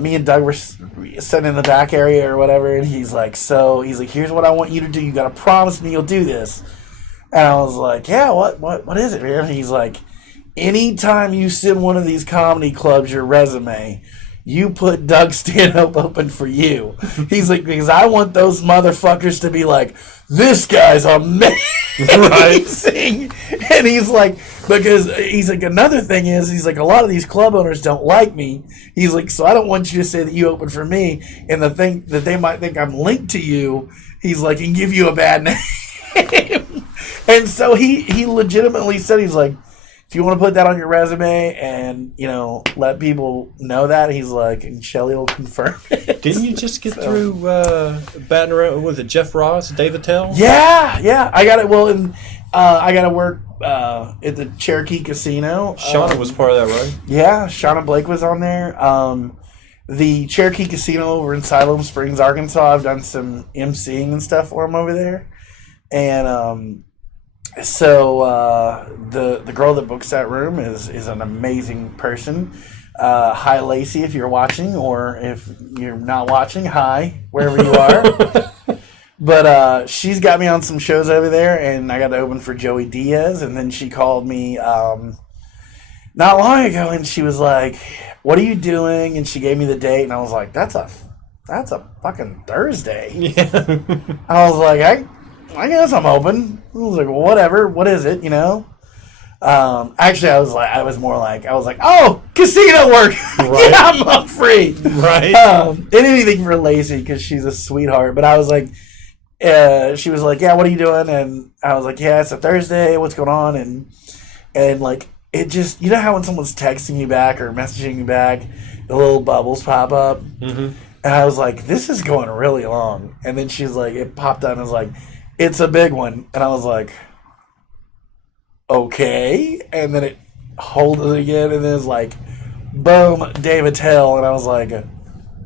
me and Doug were sitting in the back area or whatever. And he's like, here's what I want you to do. You got to promise me you'll do this. And I was like, yeah, what is it, man? And he's like, anytime you send one of these comedy clubs your resume, you put Doug Stanhope open for you. He's like, because I want those motherfuckers to be like, this guy's amazing. Right. And he's like, because he's like, another thing is, he's like, a lot of these club owners don't like me. He's like, so I don't want you to say that you opened for me, and the thing that they might think I'm linked to you, he's like, and give you a bad name. And so he legitimately said, he's like, if you want to put that on your resume and, let people know that, he's like, and Shelly will confirm it. Didn't you just get through batting around with Jeff Ross, Dave Attell? Yeah. I got it. Well, and I got to work at the Cherokee Casino. Shauna was part of that, right? Yeah, Shauna Blake was on there. The Cherokee Casino over in Siloam Springs, Arkansas, I've done some emceeing and stuff for him over there. And so the girl that books that room is an amazing person. Hi, Lacey, if you're watching, or if you're not watching, hi, wherever you are. But she's got me on some shows over there, and I got to open for Joey Diaz, and then she called me not long ago, and she was like, what are you doing? And she gave me the date, and I was like, that's a fucking Thursday. Yeah. I was like, I guess I'm open. I was like, well, whatever. What is it? Actually, I was like, oh, casino work. Right. Yeah, I'm free. Right. And anything for Lacey because she's a sweetheart. But I was like, she was like, yeah, what are you doing? And I was like, yeah, it's a Thursday. What's going on? And like, it just, how when someone's texting you back or messaging you back, the little bubbles pop up. Mm-hmm. And I was like, this is going really long. And then she's like, it popped up and was like, it's a big one. And I was like, okay. And then it hold it again, and then it's like, boom, David Tell. And I was like,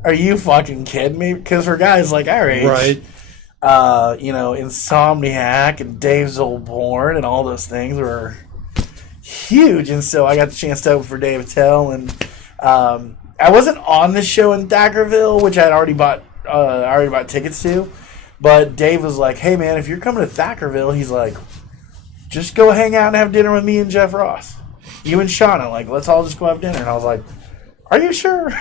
Are you fucking kidding me? Because for guys like our age, Right. Insomniac and Dave's Old Porn and all those things were huge. And so I got the chance to open for Dave Attell, and I wasn't on the show in Thackerville, which I'd already bought tickets to. But Dave was like, "Hey man, if you're coming to Thackerville," he's like, "just go hang out and have dinner with me and Jeff Ross, you and Shauna. Like, let's all just go have dinner." And I was like, "Are you sure?"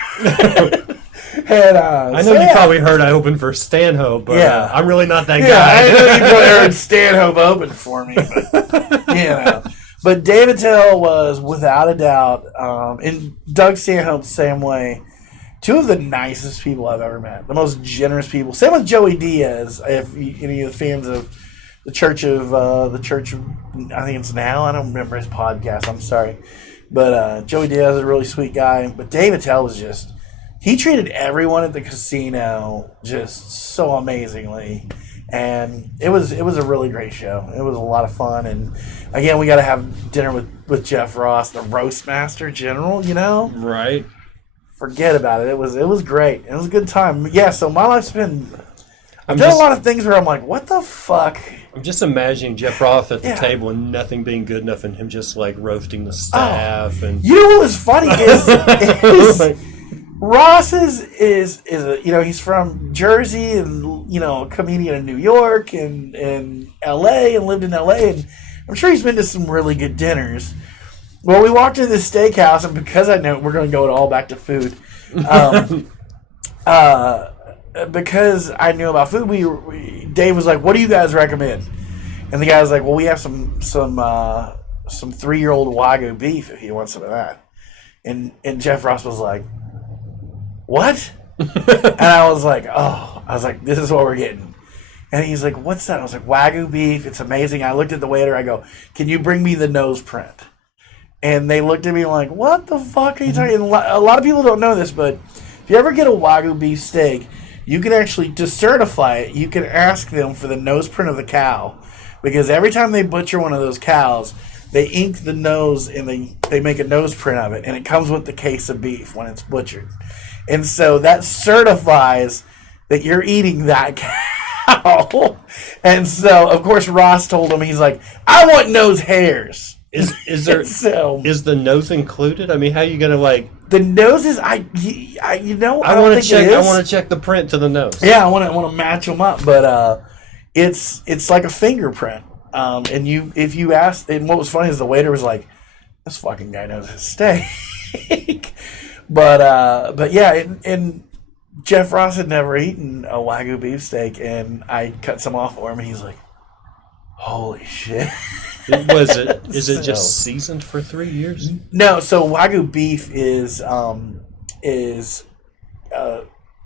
And, I know you probably heard I opened for Stanhope, but I'm really not that guy. I know you heard Stanhope open for me. But David Tell was, without a doubt, and Doug Stanhope the same way, two of the nicest people I've ever met. The most generous people. Same with Joey Diaz. If any of the fans of the Church of, I think it's Now. I don't remember his podcast. I'm sorry. But Joey Diaz is a really sweet guy. But David Tell was just... He treated everyone at the casino just so amazingly, and it was a really great show. It was a lot of fun, and again, we got to have dinner with Jeff Ross, the roast master general. Right. Forget about it. It was great. It was a good time. Yeah. So my life's been. I've done a lot of things where I'm like, what the fuck? I'm just imagining Jeff Ross at the table and nothing being good enough, and him just like roasting the staff. And you know what was funny is Ross is he's from Jersey and a comedian in New York and L.A. and lived in L.A. and I'm sure he's been to some really good dinners. Well, we walked into this steakhouse, and because I know we're going to go all back to food, because I knew about food, Dave was like, "What do you guys recommend?" And the guy was like, "Well, we have some 3-year-old Wagyu beef if you want some of that." And Jeff Ross was like, "What?" And I was like, "This is what we're getting." And he's like, "What's that?" I was like, "Wagyu beef. It's amazing." I looked at the waiter. I go, "Can you bring me the nose print?" And they looked at me like, "What the fuck are you talking?" And a lot of people don't know this, but if you ever get a Wagyu beef steak, you can actually, to certify it, you can ask them for the nose print of the cow. Because every time they butcher one of those cows, they ink the nose and they make a nose print of it. And it comes with the case of beef when it's butchered. And so that certifies that you're eating that cow. And so, of course, Ross told him, he's like, "I want nose hairs." Is there is the nose included? I mean, how are you gonna the nose is I want to check. I want to check the print to the nose. Yeah, I want to match them up, but it's like a fingerprint. And if you ask, and what was funny is the waiter was like, "This fucking guy knows his steak." But yeah, and Jeff Ross had never eaten a Wagyu beef steak, and I cut some off for him, and he's like, "Holy shit." Is it just seasoned for 3 years? No, so Wagyu beef is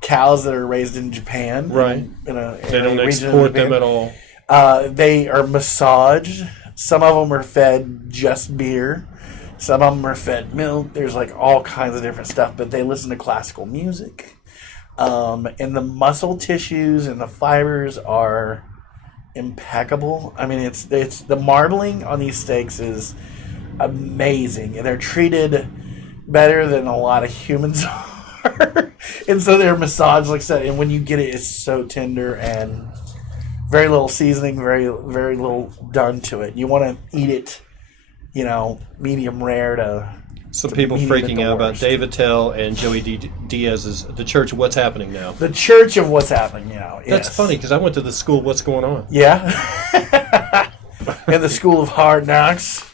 cows that are raised in Japan. Right. They don't export them at all. They are massaged. Some of them are fed just beer. Some of them are fed milk. There's like all kinds of different stuff, but they listen to classical music. And the muscle tissues and the fibers are impeccable. I mean, it's the marbling on these steaks is amazing, and they're treated better than a lot of humans are. And so they're massaged like that, and when you get it, it's so tender and very little seasoning, very very little done to it. You want to eat it, medium rare to. So people freaking out about David Tell and Joey Diaz's The Church of What's Happening Now. The Church of What's Happening Now. Yes. That's funny because I went to the school What's Going On. Yeah. And the School of Hard Knocks.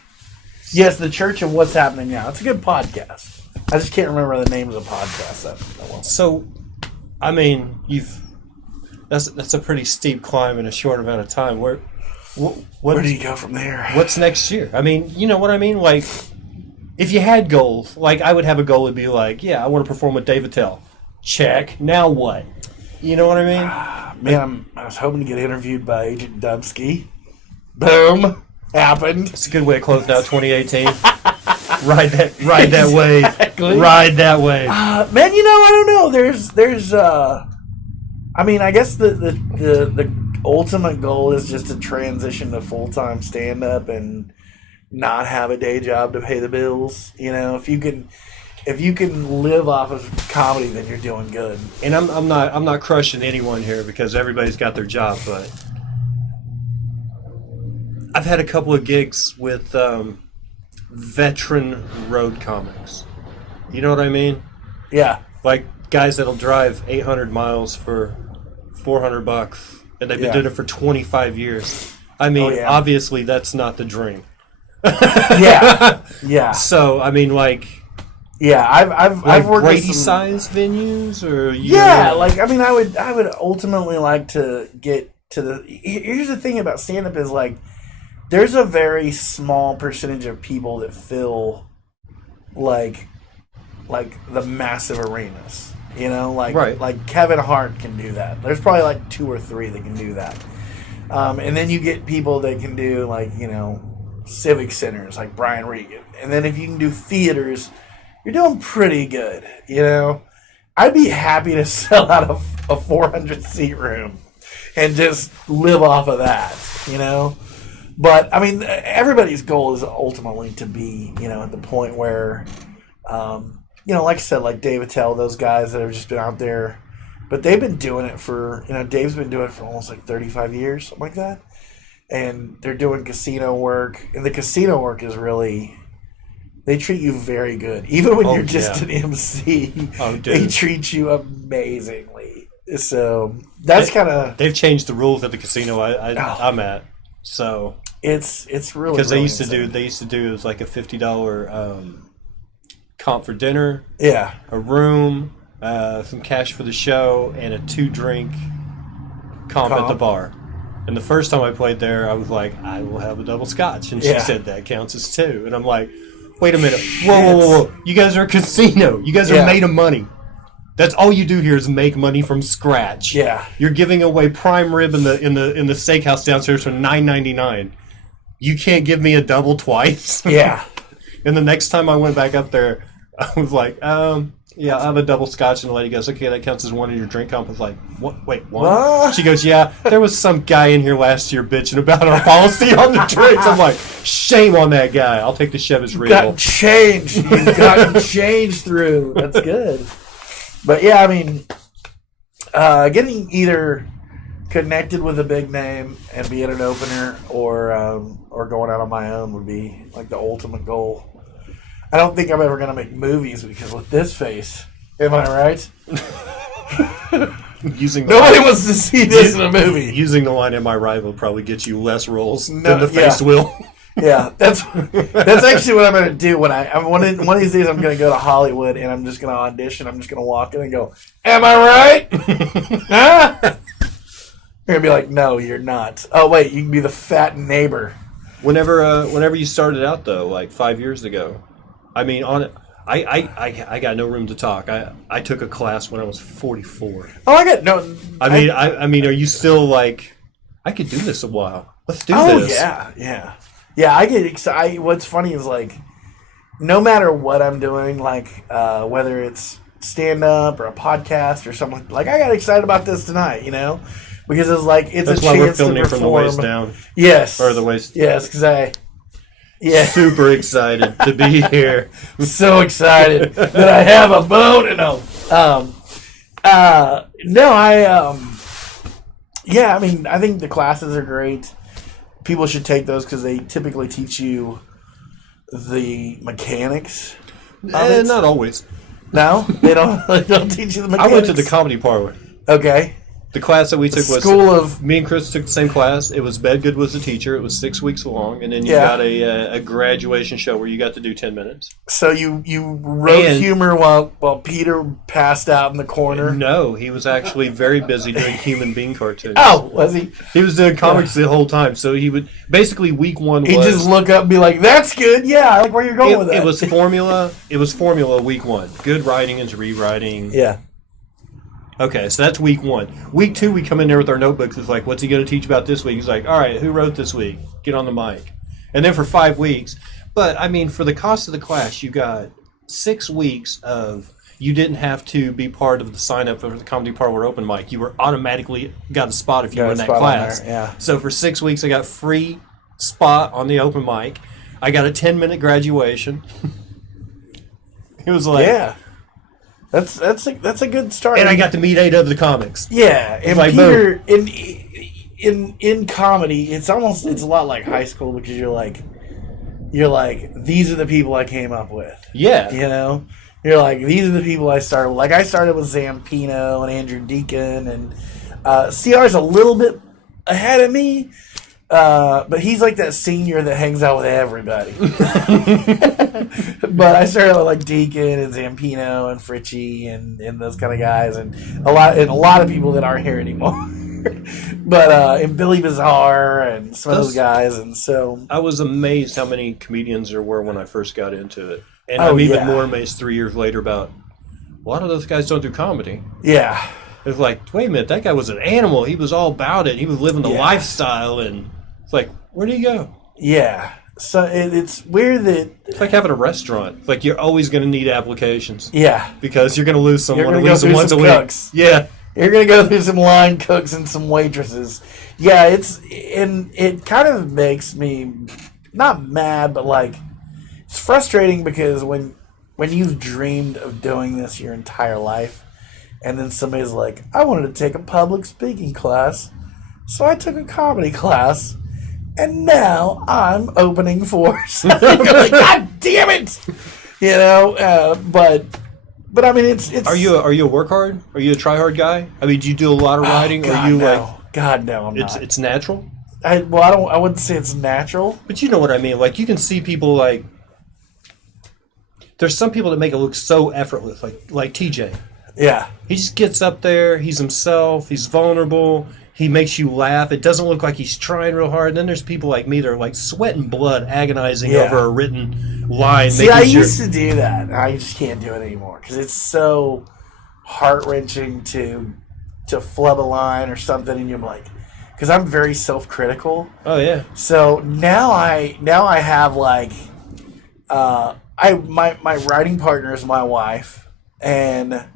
Yes, The Church of What's Happening Now. It's a good podcast. I just can't remember the names of the podcast. So, I mean, that's a pretty steep climb in a short amount of time. Where do you go from there? What's next year? I mean, you know what I mean? Like, if you had goals, like I would have a goal, it'd be like, yeah, I want to perform with David Tell. Check. Now what? You know what I mean? Man, I was hoping to get interviewed by Agent Dubsky. Boom. Happened. It's a good way of closing out 2018. Ride that wave. Exactly. Ride that wave. Man, I don't know. There's I mean, I guess the ultimate goal is just to transition to full-time stand-up and not have a day job to pay the bills. If you can, if you can live off of comedy, then you're doing good. And I'm not crushing anyone here because everybody's got their job, but I've had a couple of gigs with veteran road comics. You know what I mean? Yeah. Like guys that'll drive 800 miles for $400, and they've been doing it for 25 years. I mean, obviously that's not the dream. Yeah. So I mean, like. Yeah, I've worked Brady with size venues, or like I mean, I would ultimately like to get to the. Here's the thing about stand up is like, there's a very small percentage of people that fill like the massive arenas. You know, like Kevin Hart can do that. There's probably like 2 or 3 that can do that, and then you get people that can do like civic centers like Brian Regan, and then if you can do theaters. You're doing pretty good, I'd be happy to sell out a 400-seat room and just live off of that, But, I mean, everybody's goal is ultimately to be, at the point where, like I said, like Dave Attell, those guys that have just been out there. But they've been doing it for, Dave's been doing it for almost like 35 years, something like that. And they're doing casino work. And the casino work is really... They treat you very good. Even when you're just an MC, they treat you amazingly. So that's kind of... They've changed the rules at the casino I'm at. So it's really... Because they used to do it was like a $50 comp for dinner. Yeah. A room, some cash for the show, and a 2-drink comp at the bar. And the first time I played there, I was like, I will have a double scotch. And she said that counts as 2. And I'm like... Wait a minute. Whoa. You guys are a casino. You guys are made of money. That's all you do here is make money from scratch. Yeah. You're giving away prime rib in the steakhouse downstairs for $9.99. You can't give me a double twice. Yeah. And the next time I went back up there, I was like, yeah, I have a double scotch, and the lady goes, okay, that counts as 1 in your drink comp. I was like, what? Wait, one? What? She goes, yeah, there was some guy in here last year bitching about our policy on the drinks. I'm like, shame on that guy. I'll take the Chevys real. Got change. You've gotten change through. That's good. But yeah, I mean, getting either connected with a big name and being an opener or going out on my own would be like the ultimate goal. I don't think I'm ever going to make movies because with this face, am I right? Nobody wants to see this in a movie. Using the line "Am I right?" will probably get you less roles than the face will. Yeah, that's actually what I'm going to do when one of these days I'm going to go to Hollywood and I'm just going to audition. I'm just going to walk in and go, "Am I right?" Huh? You're going to be like, "No, you're not." Oh wait, you can be the fat neighbor. Whenever you started out though, like 5 years ago. I mean, I got no room to talk. I took a class when I was 44. Oh, I got no. I mean, are you still like, I could do this a while. Let's do this. Oh yeah. I get excited. What's funny is like, no matter what I'm doing, like whether it's stand up or a podcast or something, like I got excited about this tonight, because it's like it's That's a why chance we're filming to perform. from the waist down. Yes, or the waist. Yes, because super excited to be here. So excited that I have a bone to know. I mean, I think the classes are great. People should take those because they typically teach you the mechanics. Not always. No, they don't. They don't teach you the mechanics. I went to the Comedy Parlor. Okay. The class that we took was School of... Me and Chris took the same class. It was Bedgood was the teacher. It was 6 weeks long, and then you got a graduation show where you got to do 10 minutes. So you wrote humor while Peter passed out in the corner? No, he was actually very busy doing human being cartoons. Oh, was he? He was doing comics the whole time. So he would basically week one. He'd just look up and be like, "That's good. Yeah, I like where you're going with that." It was formula. It was formula week one. Good writing is rewriting. Yeah. Okay, so that's week one. Week two, we come in there with our notebooks. It's like, what's he going to teach about this week? He's like, all right, who wrote this week? Get on the mic. And then for 5 weeks. But, I mean, for the cost of the class, you got 6 weeks of you didn't have to be part of the sign-up for the Comedy Parlor open mic. You were automatically got a spot if you were in that class. Yeah. So for 6 weeks, I got free spot on the open mic. I got a 10-minute graduation. It was like, Yeah. That's a good start. and I got to meet 8 other comics. Yeah, and like, Peter in comedy, it's a lot like high school because you're like these are the people I came up with. Yeah. You know, you're like these are the people I started with. Like I started with Zampino and Andrew Deacon, and CR's a little bit ahead of me. But he's like that senior that hangs out with everybody. But I started with like Deacon and Zampino and Fritchie and those kind of guys, and a lot of people that aren't here anymore. But and Billy Bizarre and some of those guys, and so I was amazed how many comedians there were when I first got into it, and I'm even more amazed 3 years later about a lot of those guys don't do comedy. Yeah, it's like, wait a minute, that guy was an animal. He was all about it. He was living the lifestyle, and it's like, where do you go? Yeah. So it's weird that... It's like having a restaurant. Like, you're always going to need applications. Yeah. Because you're going to lose someone at least once a week. Cooks. Yeah. You're going to go through some line cooks and some waitresses. Yeah, it kind of makes me not mad, but like, it's frustrating because when you've dreamed of doing this your entire life, and then somebody's like, I wanted to take a public speaking class, so I took a comedy class, and now I'm opening for. You're like, God damn it! You know, but I mean, it's. Are you a work hard? Are you a try hard guy? I mean, do you do a lot of writing? God, or you no. God, no, I'm not. It's natural. I wouldn't say it's natural, but you know what I mean. Like, you can see people like. There's some people that make it look so effortless, like TJ. Yeah. He just gets up there. He's himself. He's vulnerable. He makes you laugh. It doesn't look like he's trying real hard. And then there's people like me that are like sweating blood, agonizing over a written line. See, I used to do that. I just can't do it anymore because it's so heart-wrenching to flub a line or something, and you're like, because I'm very self-critical. Oh yeah. So now I have like, my writing partner is my wife, and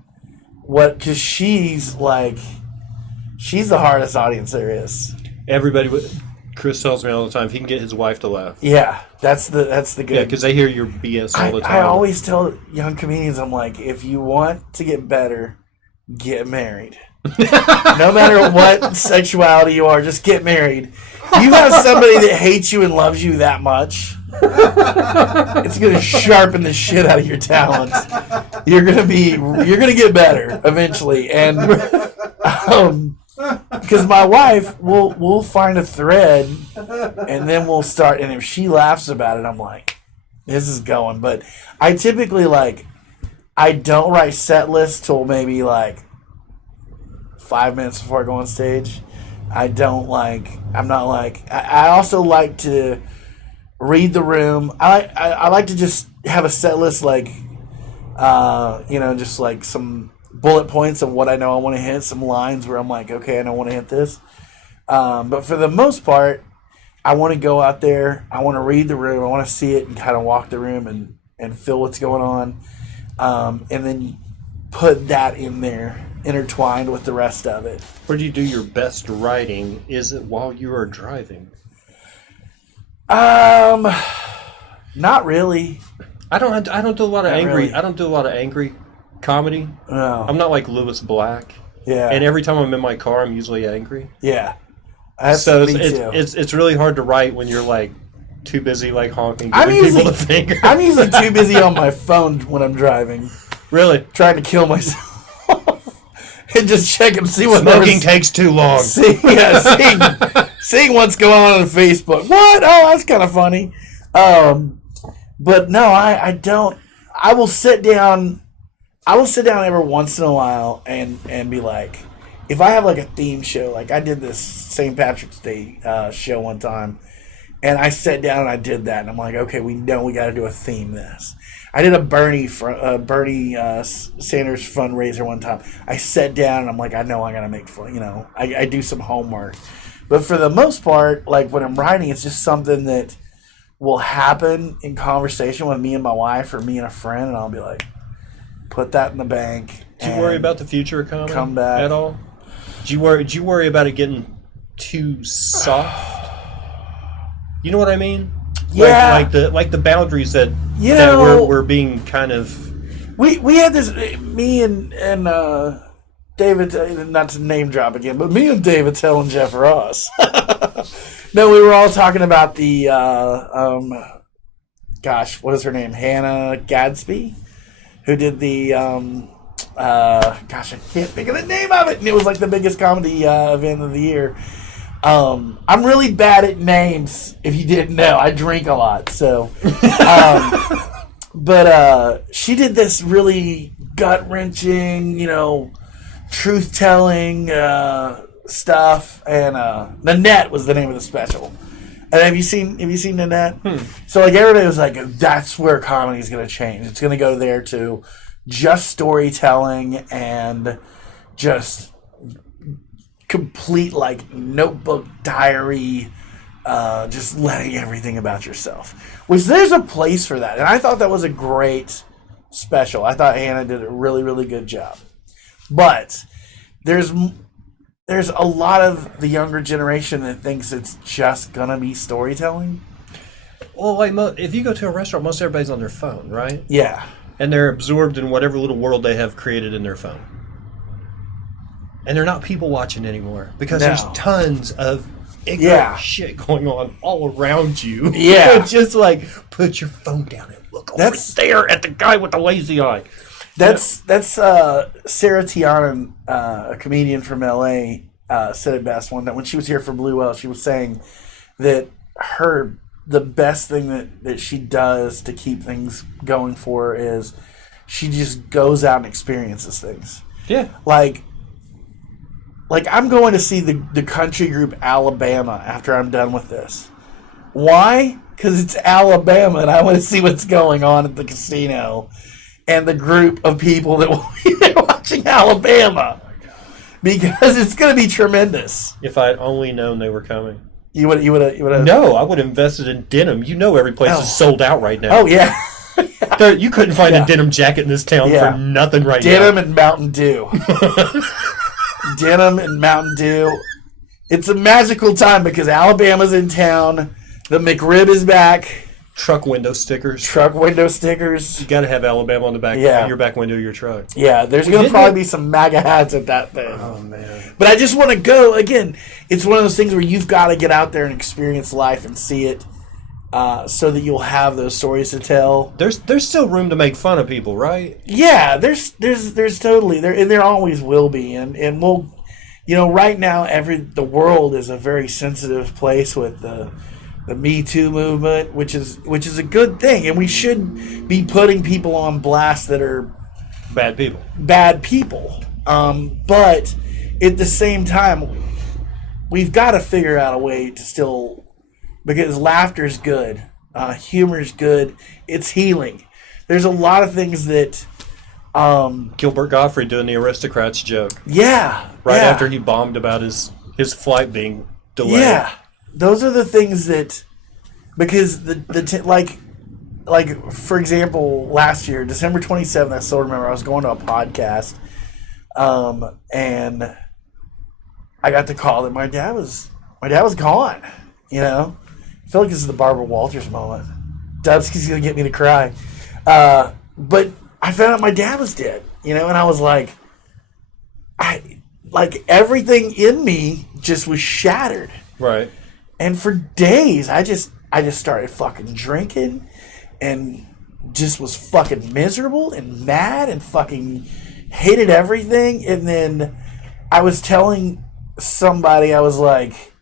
because she's the hardest audience there is. Chris tells me all the time, if he can get his wife to laugh. Yeah, that's the good. Yeah, because they hear your BS all the time. I always tell young comedians, I'm like, if you want to get better, get married. No matter what sexuality you are, just get married. If you have somebody that hates you and loves you that much, it's going to sharpen the shit out of your talents. You're going to get better eventually. And because my wife we'll find a thread, and then we'll start, and if she laughs about it, I'm like, this is going. But I typically I don't write set lists till maybe 5 minutes before I go on stage. I also like to read the room. I like to just have a set list, just like some bullet points of what I know I want to hit, some lines where I'm like, okay, I don't want to hit this. But for the most part, I want to go out there. I want to read the room. I want to see it and kind of walk the room and feel what's going on. And then put that in there, intertwined with the rest of it. Where do you do your best writing? Is it while you are driving? Not really. I don't do a lot of angry. Really. I don't do a lot of angry comedy. No. I'm not like Lewis Black. Yeah. And every time I'm in my car, I'm usually angry. Yeah. So it's really hard to write when you're too busy honking, I'm giving usually, people the finger. I'm usually too busy on my phone when I'm driving. Really? Trying to kill myself. And just check and see what smoking takes too long. Seeing what's going on Facebook. What? Oh, that's kind of funny. But no, I don't. I will sit down every once in a while and be like, if I have a theme show, I did this St. Patrick's Day show one time, and I sat down and I did that, and I'm like, okay, we know we got to do a theme this. I did a Bernie Sanders fundraiser one time. I sat down and I'm like, I know I got to make fun. I do some homework. But for the most part, when I'm writing, it's just something that will happen in conversation with me and my wife or me and a friend, and I'll be like, put that in the bank. Do you worry about the future of comedy come back at all? Do you worry about it getting too soft? You know what I mean? Yeah. Like the boundaries that we're being kind of We had this, me and David, not to name drop again, but me and David telling Jeff Ross. No, we were all talking about the gosh, what is her name? Hannah Gadsby, who did the gosh, I can't think of the name of it, and it was like the biggest comedy event of the year. I'm really bad at names. If you didn't know, I drink a lot, so. But she did this really gut wrenching, truth telling stuff, and Nanette was the name of the special. And have you seen Nanette? So like everybody was like, that's where comedy is going to change. It's going to go there to just storytelling and just complete like notebook diary, just letting everything about yourself. Which there's a place for that, and I thought that was a great special. I thought Hannah did a really, really good job. But there's a lot of the younger generation that thinks it's just gonna be storytelling. Well, like if you go to a restaurant, most everybody's on their phone, right? Yeah. And they're absorbed in whatever little world they have created in their phone. And they're not people watching anymore because there's tons of ignorant shit going on all around you. Yeah. Just like, put your phone down and look over there at the guy with the lazy eye. That's Sarah Tianan, a comedian from LA, said it best one night when she was here for Blue Whale. She was saying that the best thing that she does to keep things going for her is she just goes out and experiences things. Yeah. Like I'm going to see the country group Alabama after I'm done with this. Why? Because it's Alabama and I want to see what's going on at the casino and the group of people that will be there watching Alabama. Because it's going to be tremendous. If I had only known they were coming. You would have. No, I would have invested in denim. Every place is sold out right now. Oh, yeah. You couldn't find a denim jacket in this town for nothing right now. Denim and Mountain Dew. Denim and Mountain Dew. It's a magical time because Alabama's in town. The McRib is back. Truck window stickers. You got to have Alabama on the back your back window of your truck. Yeah, there's going to probably be some MAGA hats at that thing. Oh, man. But I just want to go. Again, it's one of those things where you've got to get out there and experience life and see it so that you'll have those stories to tell. There's still room to make fun of people, right? Yeah, there's totally there, and there always will be, and we'll, right now the world is a very sensitive place with the Me Too movement, which is a good thing, and we should be putting people on blast that are bad people. But at the same time, we've got to figure out a way to still, because laughter's good, humor's good, it's healing. There's a lot of things that Gilbert Gottfried doing the aristocrats joke. Yeah. Right after he bombed about his flight being delayed. Yeah. Those are the things that, because like for example, last year, December 27th, I still remember I was going to a podcast, and I got the call that my dad was gone. I feel like this is the Barbara Walters moment. Dubsky's gonna get me to cry, but I found out my dad was dead. And I was like, everything in me just was shattered. Right. And for days, I just started fucking drinking and just was fucking miserable and mad and fucking hated everything. And then I was telling somebody, I was like,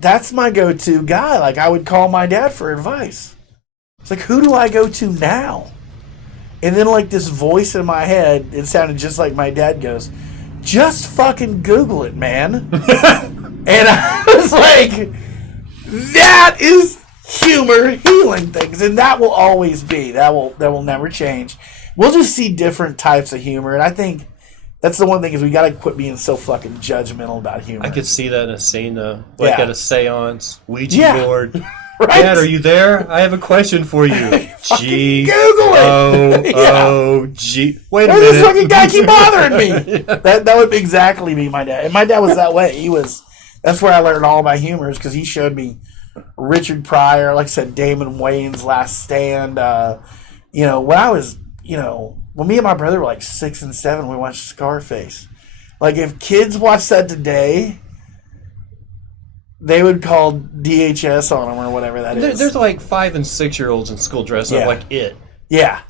that's my go-to guy. Like, I would call my dad for advice. It's like, who do I go to now? And then, like, this voice in my head, it sounded just like my dad goes, just fucking Google it, man. And I was like, that is humor healing things. And that will always be. That will never change. We'll just see different types of humor. And I think that's the one thing is we got to quit being so fucking judgmental about humor. I could see that in a scene, though. Like at a seance, Ouija board. Right? Dad, are you there? I have a question for you. G Google it. O-O-G. Wait a Why minute. does this fucking guy keep bothering me? That would exactly be my dad. And my dad was that way. That's where I learned all my humors, because he showed me Richard Pryor, like I said, Damon Wayans' Last Stand, when I was, when me and my brother were like 6 and 7, we watched Scarface. Like, if kids watch that today, they would call DHS on them or whatever that is. There's like 5 and 6-year-olds in school dressing up like it. Yeah.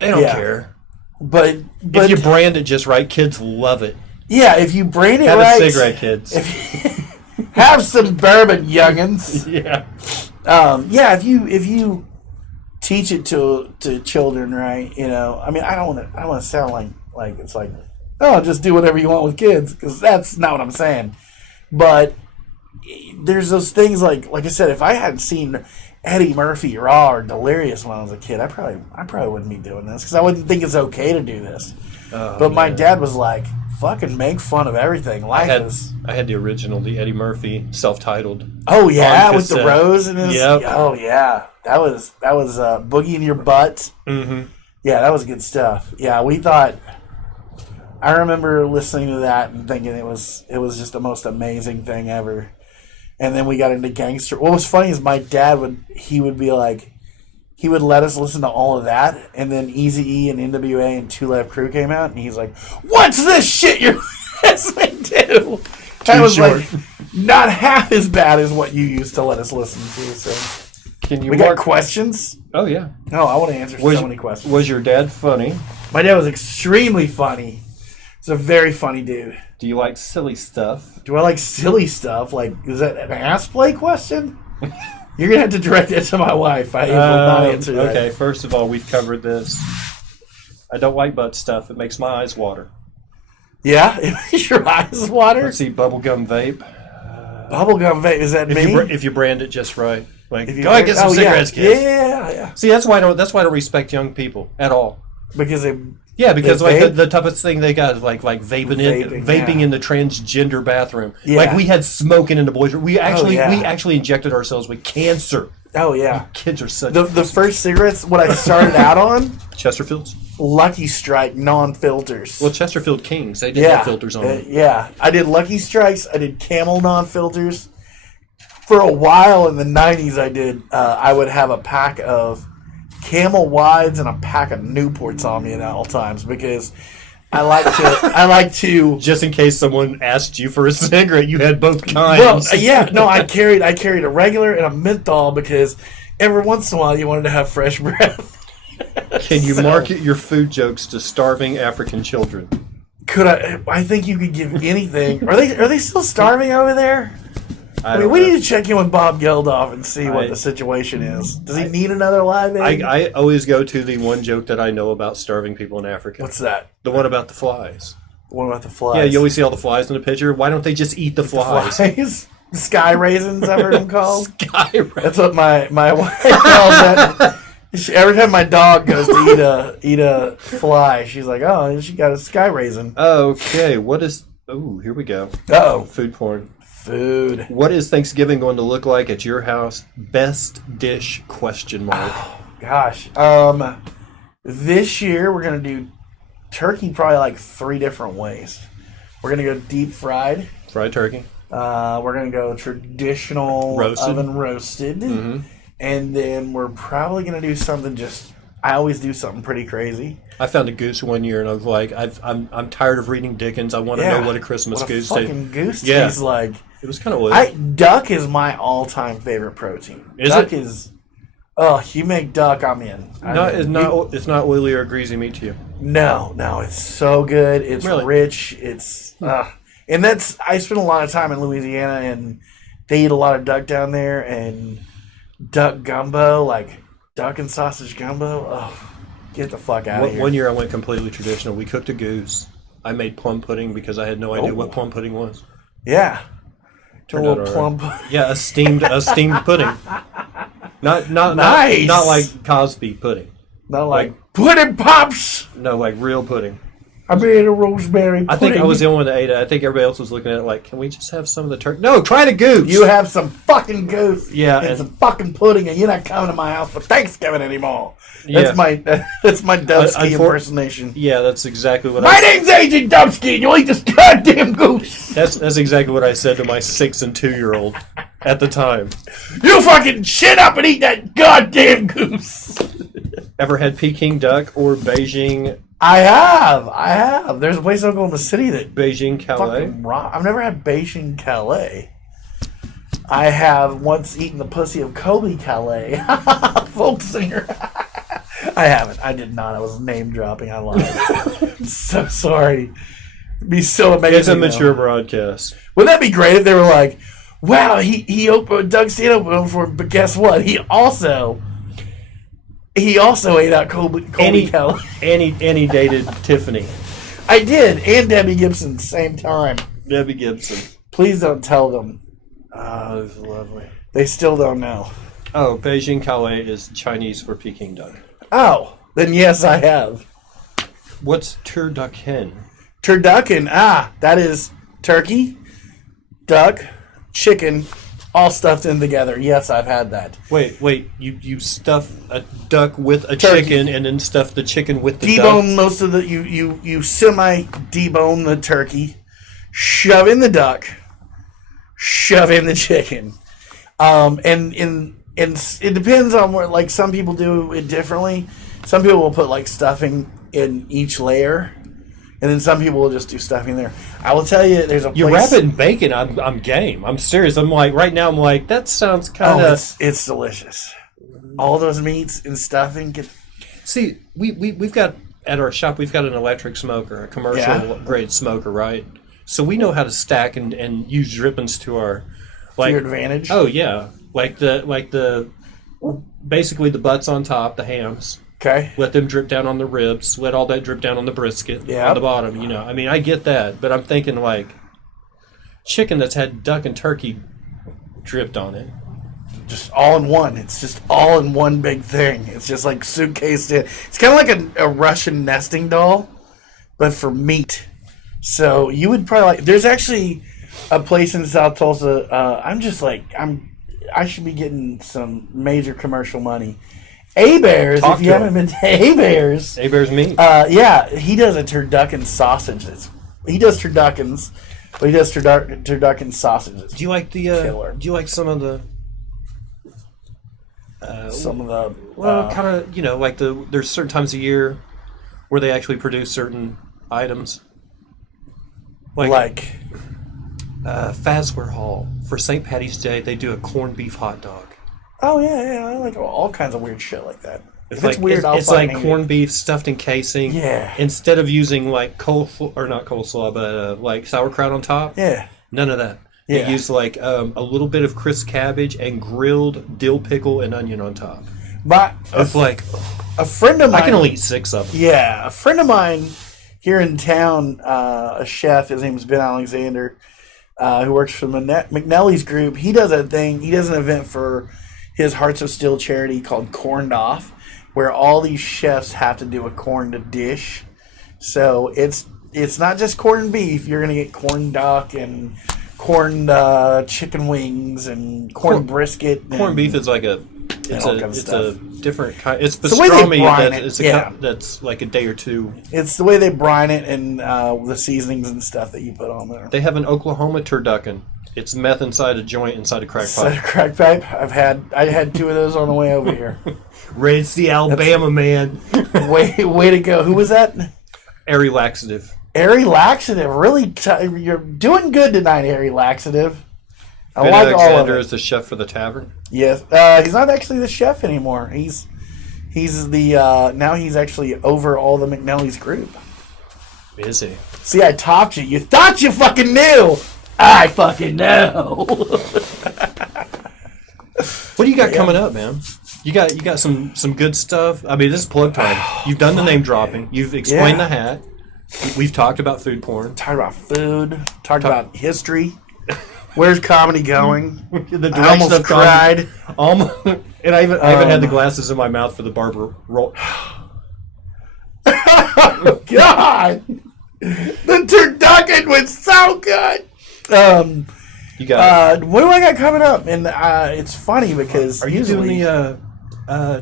They don't care. But if you brand it just right, kids love it. Yeah, if you brand it have right. Have a cigarette, kids. Have some bourbon, youngins. Yeah. If you teach it to children, right? I mean, I don't want to sound like it's like, oh, just do whatever you want with kids, because that's not what I'm saying. But there's those things like I said, if I hadn't seen Eddie Murphy Raw or Delirious when I was a kid, I probably wouldn't be doing this, because I wouldn't think it's okay to do this. But my dad was like, fucking make fun of everything. I had the original, the Eddie Murphy self-titled. Oh yeah, with the rose and his. Yep. Oh yeah, that was Boogie in Your Butt. Mm-hmm. Yeah, that was good stuff. Yeah, we thought. I remember listening to that and thinking it was just the most amazing thing ever. And then we got into gangster. What was funny is my dad would be like, he would let us listen to all of that, and then Eazy-E and NWA and Two Live Crew came out, and he's like, "What's this shit you're listening to?" That was like not half as bad as what you used to let us listen to. So, we got questions? Oh yeah. No, I want to answer so many questions. Was your dad funny? My dad was extremely funny. He's a very funny dude. Do you like silly stuff? Do I like silly stuff? Like, is that an ass play question? You're going to have to direct it to my wife. I will not answer that. Okay, first of all, we've covered this. I don't like butt stuff. It makes my eyes water. Yeah? It makes your eyes water? Let's see, bubblegum vape. Bubblegum vape, is that me? If you brand it just right. Like, if you go ahead and get some cigarettes, kids. Yeah. See, that's why I don't respect young people at all. Because they... Yeah, because like the toughest thing they got is like vaping in the transgender bathroom. Yeah. Like we had smoking in the boys' room. We actually injected ourselves with cancer. Oh yeah, kids are such. The first cigarettes, what I started out on, Chesterfields, Lucky Strike non-filters. Well, Chesterfield Kings, they did have filters on them. Yeah, I did Lucky Strikes. I did Camel non-filters. For a while in the '90s, I would have a pack of Camel Wides and a pack of Newports on me at all times, because I like to just in case someone asked you for a cigarette, you had both kinds. Well, yeah, no, I carried a regular and a menthol, because every once in a while you wanted to have fresh breath. Can you market your food jokes to starving African children? Could I? I think you could give anything. Are they still starving over there? I mean, we need to check in with Bob Geldof and see what the situation is. Does he need another live aid? I always go to the one joke that I know about starving people in Africa. What's that? The one about the flies. The one about the flies? Yeah, you always see all the flies in the picture. Why don't they just eat the flies? Sky raisins, I've heard them called. Sky raisins. That's what my wife calls that. Every time my dog goes to eat a fly, she's like, "Oh, she got a sky raisin." Okay, what is... Oh, here we go. Uh-oh. Food porn. Food. What is Thanksgiving going to look like at your house? Best dish, question mark. Oh, gosh. This year we're going to do turkey probably like 3 different ways. We're going to go deep fried. Fried turkey. We're going to go traditional oven roasted. Mm-hmm. And then we're probably going to do something I always do something pretty crazy. I found a goose one year, and I was like, I'm tired of reading Dickens. I want to know what a Christmas goose tastes. Fucking goose tastes like. It was kind of oily. Duck is my all-time favorite protein. Duck is. Oh, you make duck, I'm in. It's not oily or greasy meat to you. No, it's so good. It's really? Rich. It's and I spent a lot of time in Louisiana, and they eat a lot of duck down there, and duck gumbo, like duck and sausage gumbo. Oh, get the fuck out of here. One year I went completely traditional. We cooked a goose. I made plum pudding because I had no idea what plum pudding was. Yeah. Turned out plum pudding. Yeah, a steamed pudding. Not nice. Not like Cosby pudding. Not like pudding pops. No, like real pudding. I made a rosemary pudding. I think I was the only one that ate it. I think everybody else was looking at it like, can we just have some of the turkey? No, try the goose. You have some fucking goose. Yeah, and some fucking pudding, and you're not coming to my house for Thanksgiving anymore. That's my Dubsky impersonation. Yeah, that's exactly what my name's Agent Dubsky, and you'll eat this goddamn goose. That's exactly what I said to my 6 and 2-year-old. at the time. You fucking shit up and eat that goddamn goose. Ever had Peking duck or Beijing? I have. There's a place in Oklahoma City that Beijing Calais. I've never had Beijing Calais. I have once eaten the pussy of Kobe Calais, folk singer. I haven't. I did not. I was name dropping. I lied. So sorry. It'd be so amazing. It's a mature broadcast. Wouldn't that be great if they were like, "Wow, he opened Doug Steen opened for him," but guess what? He also ate out Kobe Calais. And he dated Tiffany. I did, and Debbie Gibson, same time. Debbie Gibson. Please don't tell them. Oh, this is lovely. They still don't know. Oh, Beijing Calais is Chinese for Peking duck. Oh, then yes, I have. What's turducken? Turducken, that is turkey, duck, chicken, all stuffed in together. Yes, I've had that. Wait, you stuff a duck with a Turkey. chicken and then stuff the chicken with the Debone duck? most of the, you semi-debone the turkey, shove in the duck, shove in the chicken. And it depends on what, like, some people do it differently. Some people will put, like, stuffing in each layer, and then some people will just do stuffing there. I will tell you, there's a place... You wrap it in bacon, I'm game. I'm serious. I'm like, right now, I'm like, that sounds kind of... it's delicious. All those meats and stuffing get... See, we've got, at our shop, we've got an electric smoker, a commercial grade smoker, right? So we know how to stack and use drippings to our... to your advantage? Oh, yeah. Like the basically the butts on top, the hams. Okay. Let them drip down on the ribs. Let all that drip down on the brisket on the bottom. You know, I mean, I get that, but I'm thinking like chicken that's had duck and turkey dripped on it. Just all in one. It's just all in one big thing. It's just like suitcased in. It's kind of like a Russian nesting doll, but for meat. So you would probably like. There's actually a place in South Tulsa. I should be getting some major commercial money. A-Bears, if you haven't been to A-Bears. A-Bears meat. Yeah, he does a turducken sausage. He does turduckens, but he does turducken sausages. Do you like the? Do you like some of the? Kind of, like there's certain times of year where they actually produce certain items. Like Fazware Hall for St. Patty's Day, they do a corned beef hot dog. Oh yeah, I like all kinds of weird shit like that. It's like weird. It's like corned beef stuffed in casing. Yeah. Instead of using like not coleslaw, but like sauerkraut on top. Yeah. None of that. Yeah. They use like a little bit of crisp cabbage and grilled dill pickle and onion on top. It's like a friend of mine. I can only eat 6 of them. Yeah, a friend of mine here in town, a chef. His name is Ben Alexander, who works for McNelly's group. He does a thing. He does an event for his Hearts of Steel charity called Corned Off, where all these chefs have to do a corned dish. So it's not just corned beef. You're gonna get corned duck and corned chicken wings and corned brisket. Corned beef is like a different kind. It's pastrami that's like a day or two. It's the way they brine it and the seasonings and stuff that you put on there. They have an Oklahoma turducken. It's meth inside a joint inside a crack pipe. Inside a crack pipe. I had 2 of those on the way over here. Raised the Alabama man. Way to go. Who was that? Airy Laxative. Airy Laxative. Really, you're doing good tonight, Airy Laxative. Ben Alexander is the chef for the tavern. Yes, he's not actually the chef anymore. He's the now he's actually over all the McNelly's group. Is he? See, I topped you. You thought you fucking knew. I fucking know. What do you got coming up, man? You got some good stuff. I mean, this is plug time. You've done the name dropping. You've explained the hat. We've talked about food porn. Talked about food. Talked about history. Where's comedy going? I almost cried. And I even had the glasses in my mouth for the barber roll. Oh, God! The turducken was so good. You got what do I got coming up? And it's funny because are you doing the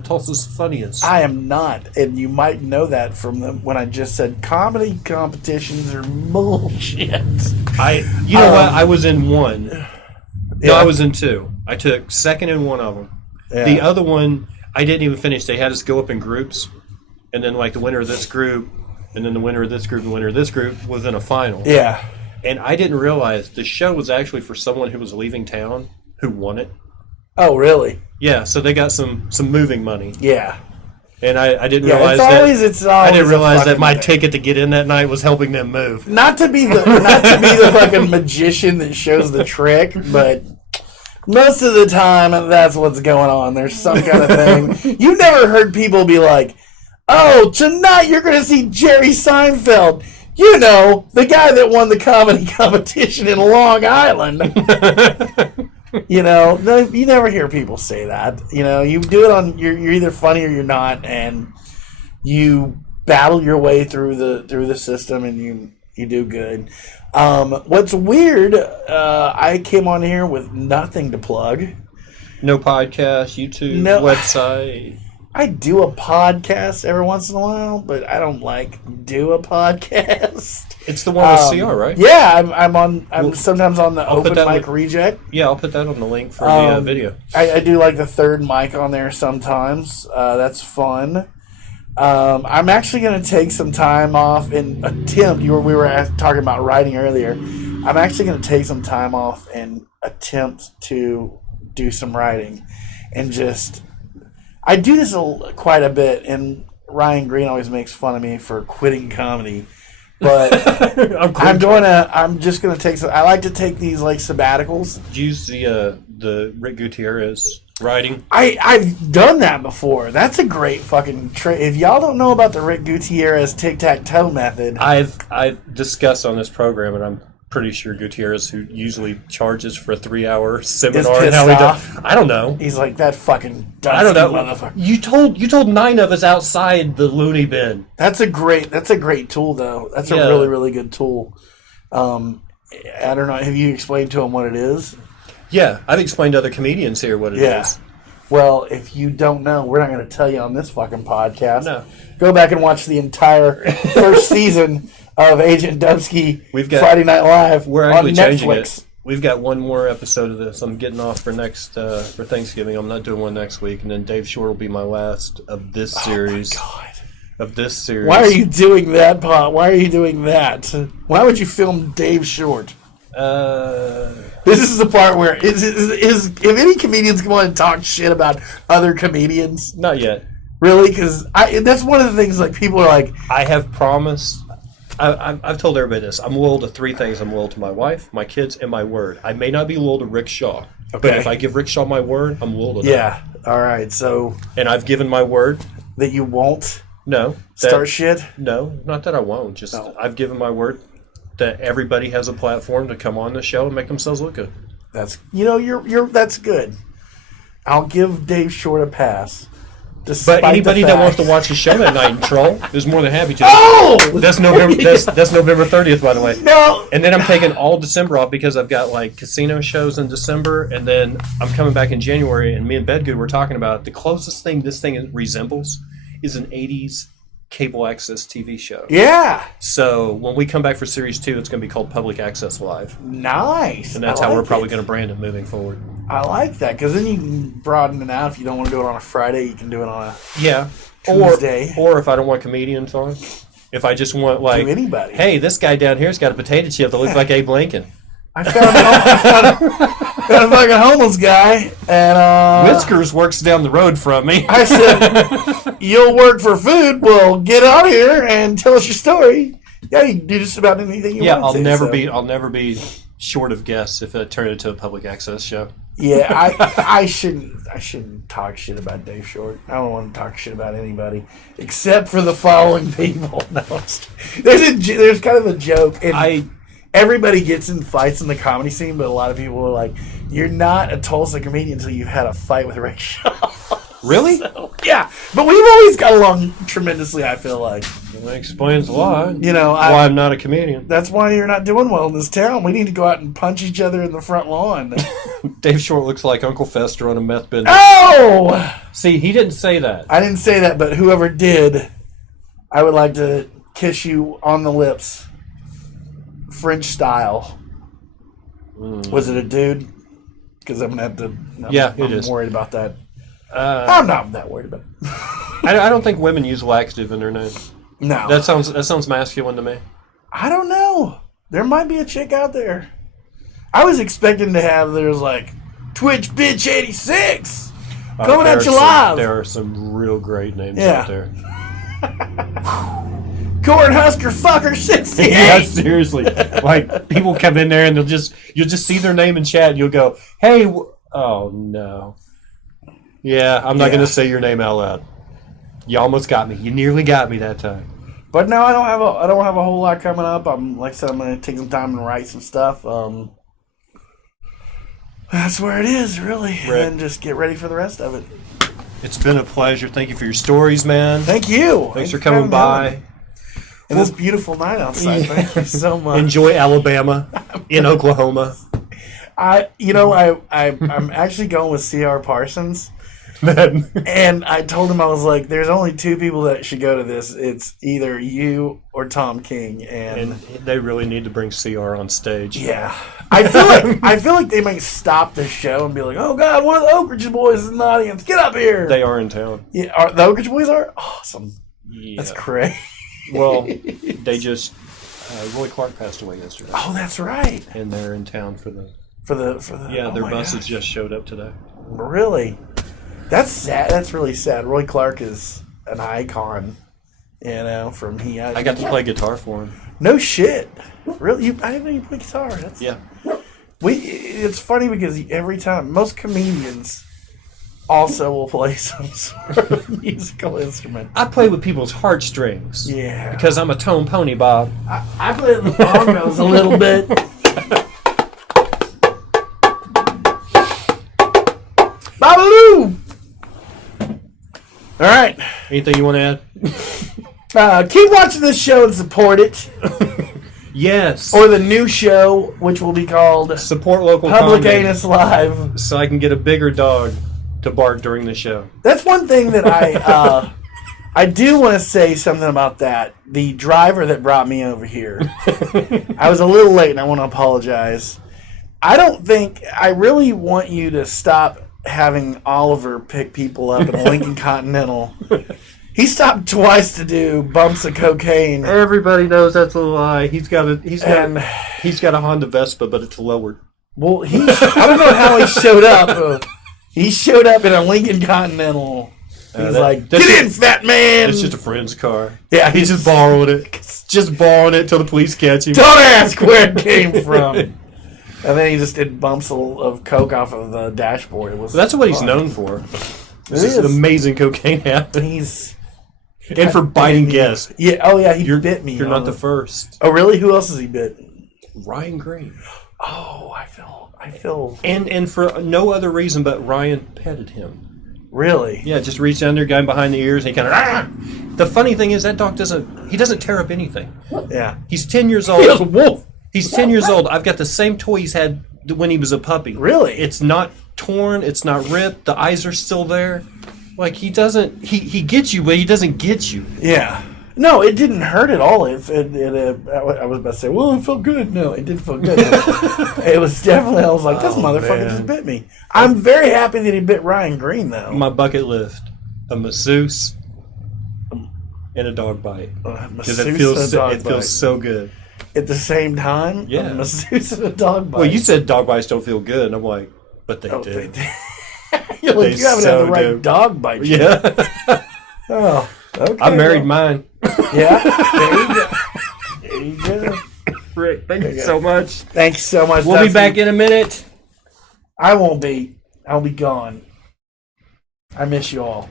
Tulsa's Funniest? I am not, and you might know that from when I just said comedy competitions are bullshit. You know what? I was in 1. No, I was in 2. I took second in one of them. Yeah. The other one, I didn't even finish. They had us go up in groups, and then like the winner of this group, and then the winner of this group, and the winner of this group was in a final. Yeah. And I didn't realize the show was actually for someone who was leaving town who won it. Oh, really? Yeah, so they got some moving money. Yeah. And I didn't Yeah, realize I didn't realize that my thing. ticket to get in that night was helping them move. Not to be the fucking magician that shows the trick, but most of the time that's what's going on. There's some kind of thing. You've never heard people be like, "Oh, tonight you're going to see Jerry Seinfeld." You know, the guy that won the comedy competition in Long Island. You know, you never hear people say that. You know, you do it on you're either funny or you're not, and you battle your way through the system, and you do good. What's weird? I came on here with nothing to plug. No podcast, YouTube, No. website. I do a podcast every once in a while, but I don't do a podcast. It's the one with CR, right? Yeah, I'm sometimes on the I'll put open that mic link- reject. Yeah, I'll put that on the link for the video. I do like the third mic on there sometimes. That's fun. I'm actually going to take some time off and attempt. We were talking about writing earlier. I'm actually going to take some time off and attempt to do some writing, and just. I do this quite a bit, and Ryan Green always makes fun of me for quitting comedy. But I'm just gonna take some. I like to take these like sabbaticals. Use the Rick Gutierrez writing. I've done that before. That's a great fucking trick. If y'all don't know about the Rick Gutierrez tic-tac-toe method, I've discussed on this program, and I'm pretty sure Gutierrez, who usually charges for a 3-hour seminar, pissed and how he off. does. I don't know. he's like that fucking dusty I don't know. motherfucker. You told 9 of us outside the loony bin. That's a great tool though. That's a really, really good tool. I don't know. Have you explained to him what it is? Yeah, I've explained to other comedians here what it is. Well, if you don't know, we're not going to tell you on this fucking podcast. No. Go back and watch the entire first season of Agent Dubsky Friday Night Live We're on actually changing Netflix. it. We've got one more episode of this. I'm getting off for for Thanksgiving. I'm not doing one next week, and then Dave Short will be my last of this series. Oh my God. Of this series. Why are you doing that, Pot? Why are you doing that? Why would you film Dave Short? This is the part where if any comedians come on and talk shit about other comedians? Not yet. Really? Because that's one of the things, like, people are like... I have promised... I've told everybody this. I'm loyal to 3 things. I'm loyal to my wife, my kids, and my word. I may not be loyal to Rick Shaw. Okay. But if I give Rick Shaw my word, I'm loyal to that. Yeah. All right. So... And I've given my word. That you won't... No. Start shit? No. Not that I won't. Just I've given my word that everybody has a platform to come on the show and make themselves look good. That's... you're that's good. I'll give Dave Short a pass. But anybody that wants to watch the show that night and troll is more than happy to. Oh! That's November. That's November 30th, by the way. No. And then I'm taking all December off because I've got like casino shows in December, and then I'm coming back in January. And me and Bedgood were talking about the closest thing this thing resembles is an '80s cable access TV show. Yeah. So when we come back for series 2, it's going to be called Public Access Live. Nice. And that's how we're probably going to brand it moving forward. I like that, because then you can broaden it out. If you don't want to do it on a Friday, you can do it on a Tuesday. Or if I don't want comedians on, if I just want like, do anybody. Hey, this guy down here's got a potato chip that looks like Abe Lincoln. I found a fucking homeless guy, and Whiskers works down the road from me. I said, "You'll work for food. Well, get out here and tell us your story." Yeah, you can do just about anything you want. Yeah, I'll never be short of guests if it turned into a public access show. Yeah, I shouldn't talk shit about Dave Short. I don't want to talk shit about anybody except for the following people. No, there's kind of a joke, and everybody gets in fights in the comedy scene, but a lot of people are like, "You're not a Tulsa comedian until you've had a fight with Rick Shaw." Really? So, yeah, but we've always got along tremendously. I feel like that explains a lot. You know, why I'm not a comedian. That's why you're not doing well in this town. We need to go out and punch each other in the front lawn. Dave Short looks like Uncle Fester on a meth bender. Oh! See, he didn't say that. I didn't say that, but whoever did, I would like to kiss you on the lips, French style. Was it a dude? because I'm gonna have to. I'm worried about that. I'm not that worried about it. I don't think women use laxative in their name. No, that sounds masculine to me. I don't know. There might be a chick out there. I was expecting to have there's like Twitch Bitch 86 coming at you live. There are some real great names out there. Cornhusker Fucker 68. Yeah, seriously. Like people come in there and you'll just see their name in chat and you'll go, "Hey, oh no." Yeah, I'm not going to say your name out loud. You almost got me. You nearly got me that time. But no, I don't have a whole lot coming up. I'm like I said, I'm going to take some time and write some stuff. That's where it is, really. Right. And then just get ready for the rest of it. It's been a pleasure. Thank you for your stories, man. Thanks you. Thanks for coming by. And this beautiful night outside. Thank you so much. Enjoy Alabama in Oklahoma. I'm actually going with C.R. Parsons. And I told him, I was like, there's only two people that should go to this. It's either you or Tom King. And they really need to bring CR on stage. Yeah. I feel like they might stop the show and be like, oh God, one of the Oak Ridge boys is in the audience. Get up here. They are in town. Yeah, the Oak Ridge boys are? Awesome. Yeah. That's great. Well, they just Roy Clark passed away yesterday. Oh, that's right. And they're in town for the yeah, their buses just showed up today. Really? That's sad. That's really sad. Roy Clark is an icon, from I got to play guitar for him. No shit. Really? I didn't know you played guitar. Yeah. It's funny because every time, most comedians also will play some sort of musical instrument. I play with people's heartstrings. Yeah. Because I'm a tone pony, Bob. I play the bongos a little bit. Babaloo! All right. Anything you want to add? Keep watching this show and support it. Yes. Or the new show, which will be called Support Local Public Comedy, Anus Live. so I can get a bigger dog to bark during the show. That's one thing that I do want to say something about that. The driver that brought me over here, I was a little late and I want to apologize. I really want you to stop having Oliver pick people up in Lincoln Continental. He stopped twice to do bumps of cocaine. Everybody knows that's a lie. He's got a Honda Vespa, but it's lowered. Well, I don't know how he showed up. He showed up in a Lincoln Continental. He's like, get in, fat man! It's just a friend's car. Yeah, he just borrowed it. Just borrowing it till the police catch him. Don't ask where it came from. And then he just did bumps of coke off of the dashboard. That's what he's known for. This is an amazing cocaine habit. And for biting guests. Yeah. Oh, yeah. He bit me. You're not the first. Oh, really? Who else has he bit? Ryan Green. Oh, I feel. And for no other reason but Ryan petted him. Really? Yeah, just reached down there, got him behind the ears, and he kind of. The funny thing is that dog doesn't tear up anything. Yeah. He's 10 years old. He's a wolf. He's 10 years old. I've got the same toy he's had when he was a puppy. Really? It's not torn. It's not ripped. The eyes are still there. Like, he doesn't... He gets you, but he doesn't get you. Yeah. No, it didn't hurt at all. I was about to say, well, it felt good. No, it didn't feel good. It was definitely... I was like, this motherfucker just bit me. I'm very happy that he bit Ryan Green, though. My bucket list. A masseuse and a dog bite. Because it feels so good. At the same time? Yeah. A masseuse and a dog bite. Well, you said dog bites don't feel good, and I'm like, but they do. They do. You're like, you haven't had the right dog bite. Yeah. Oh, okay. I married mine. Yeah. There you go. Rick, thank you so much. Thanks so much. We'll be back in a minute. I won't be. I'll be gone. I miss you all.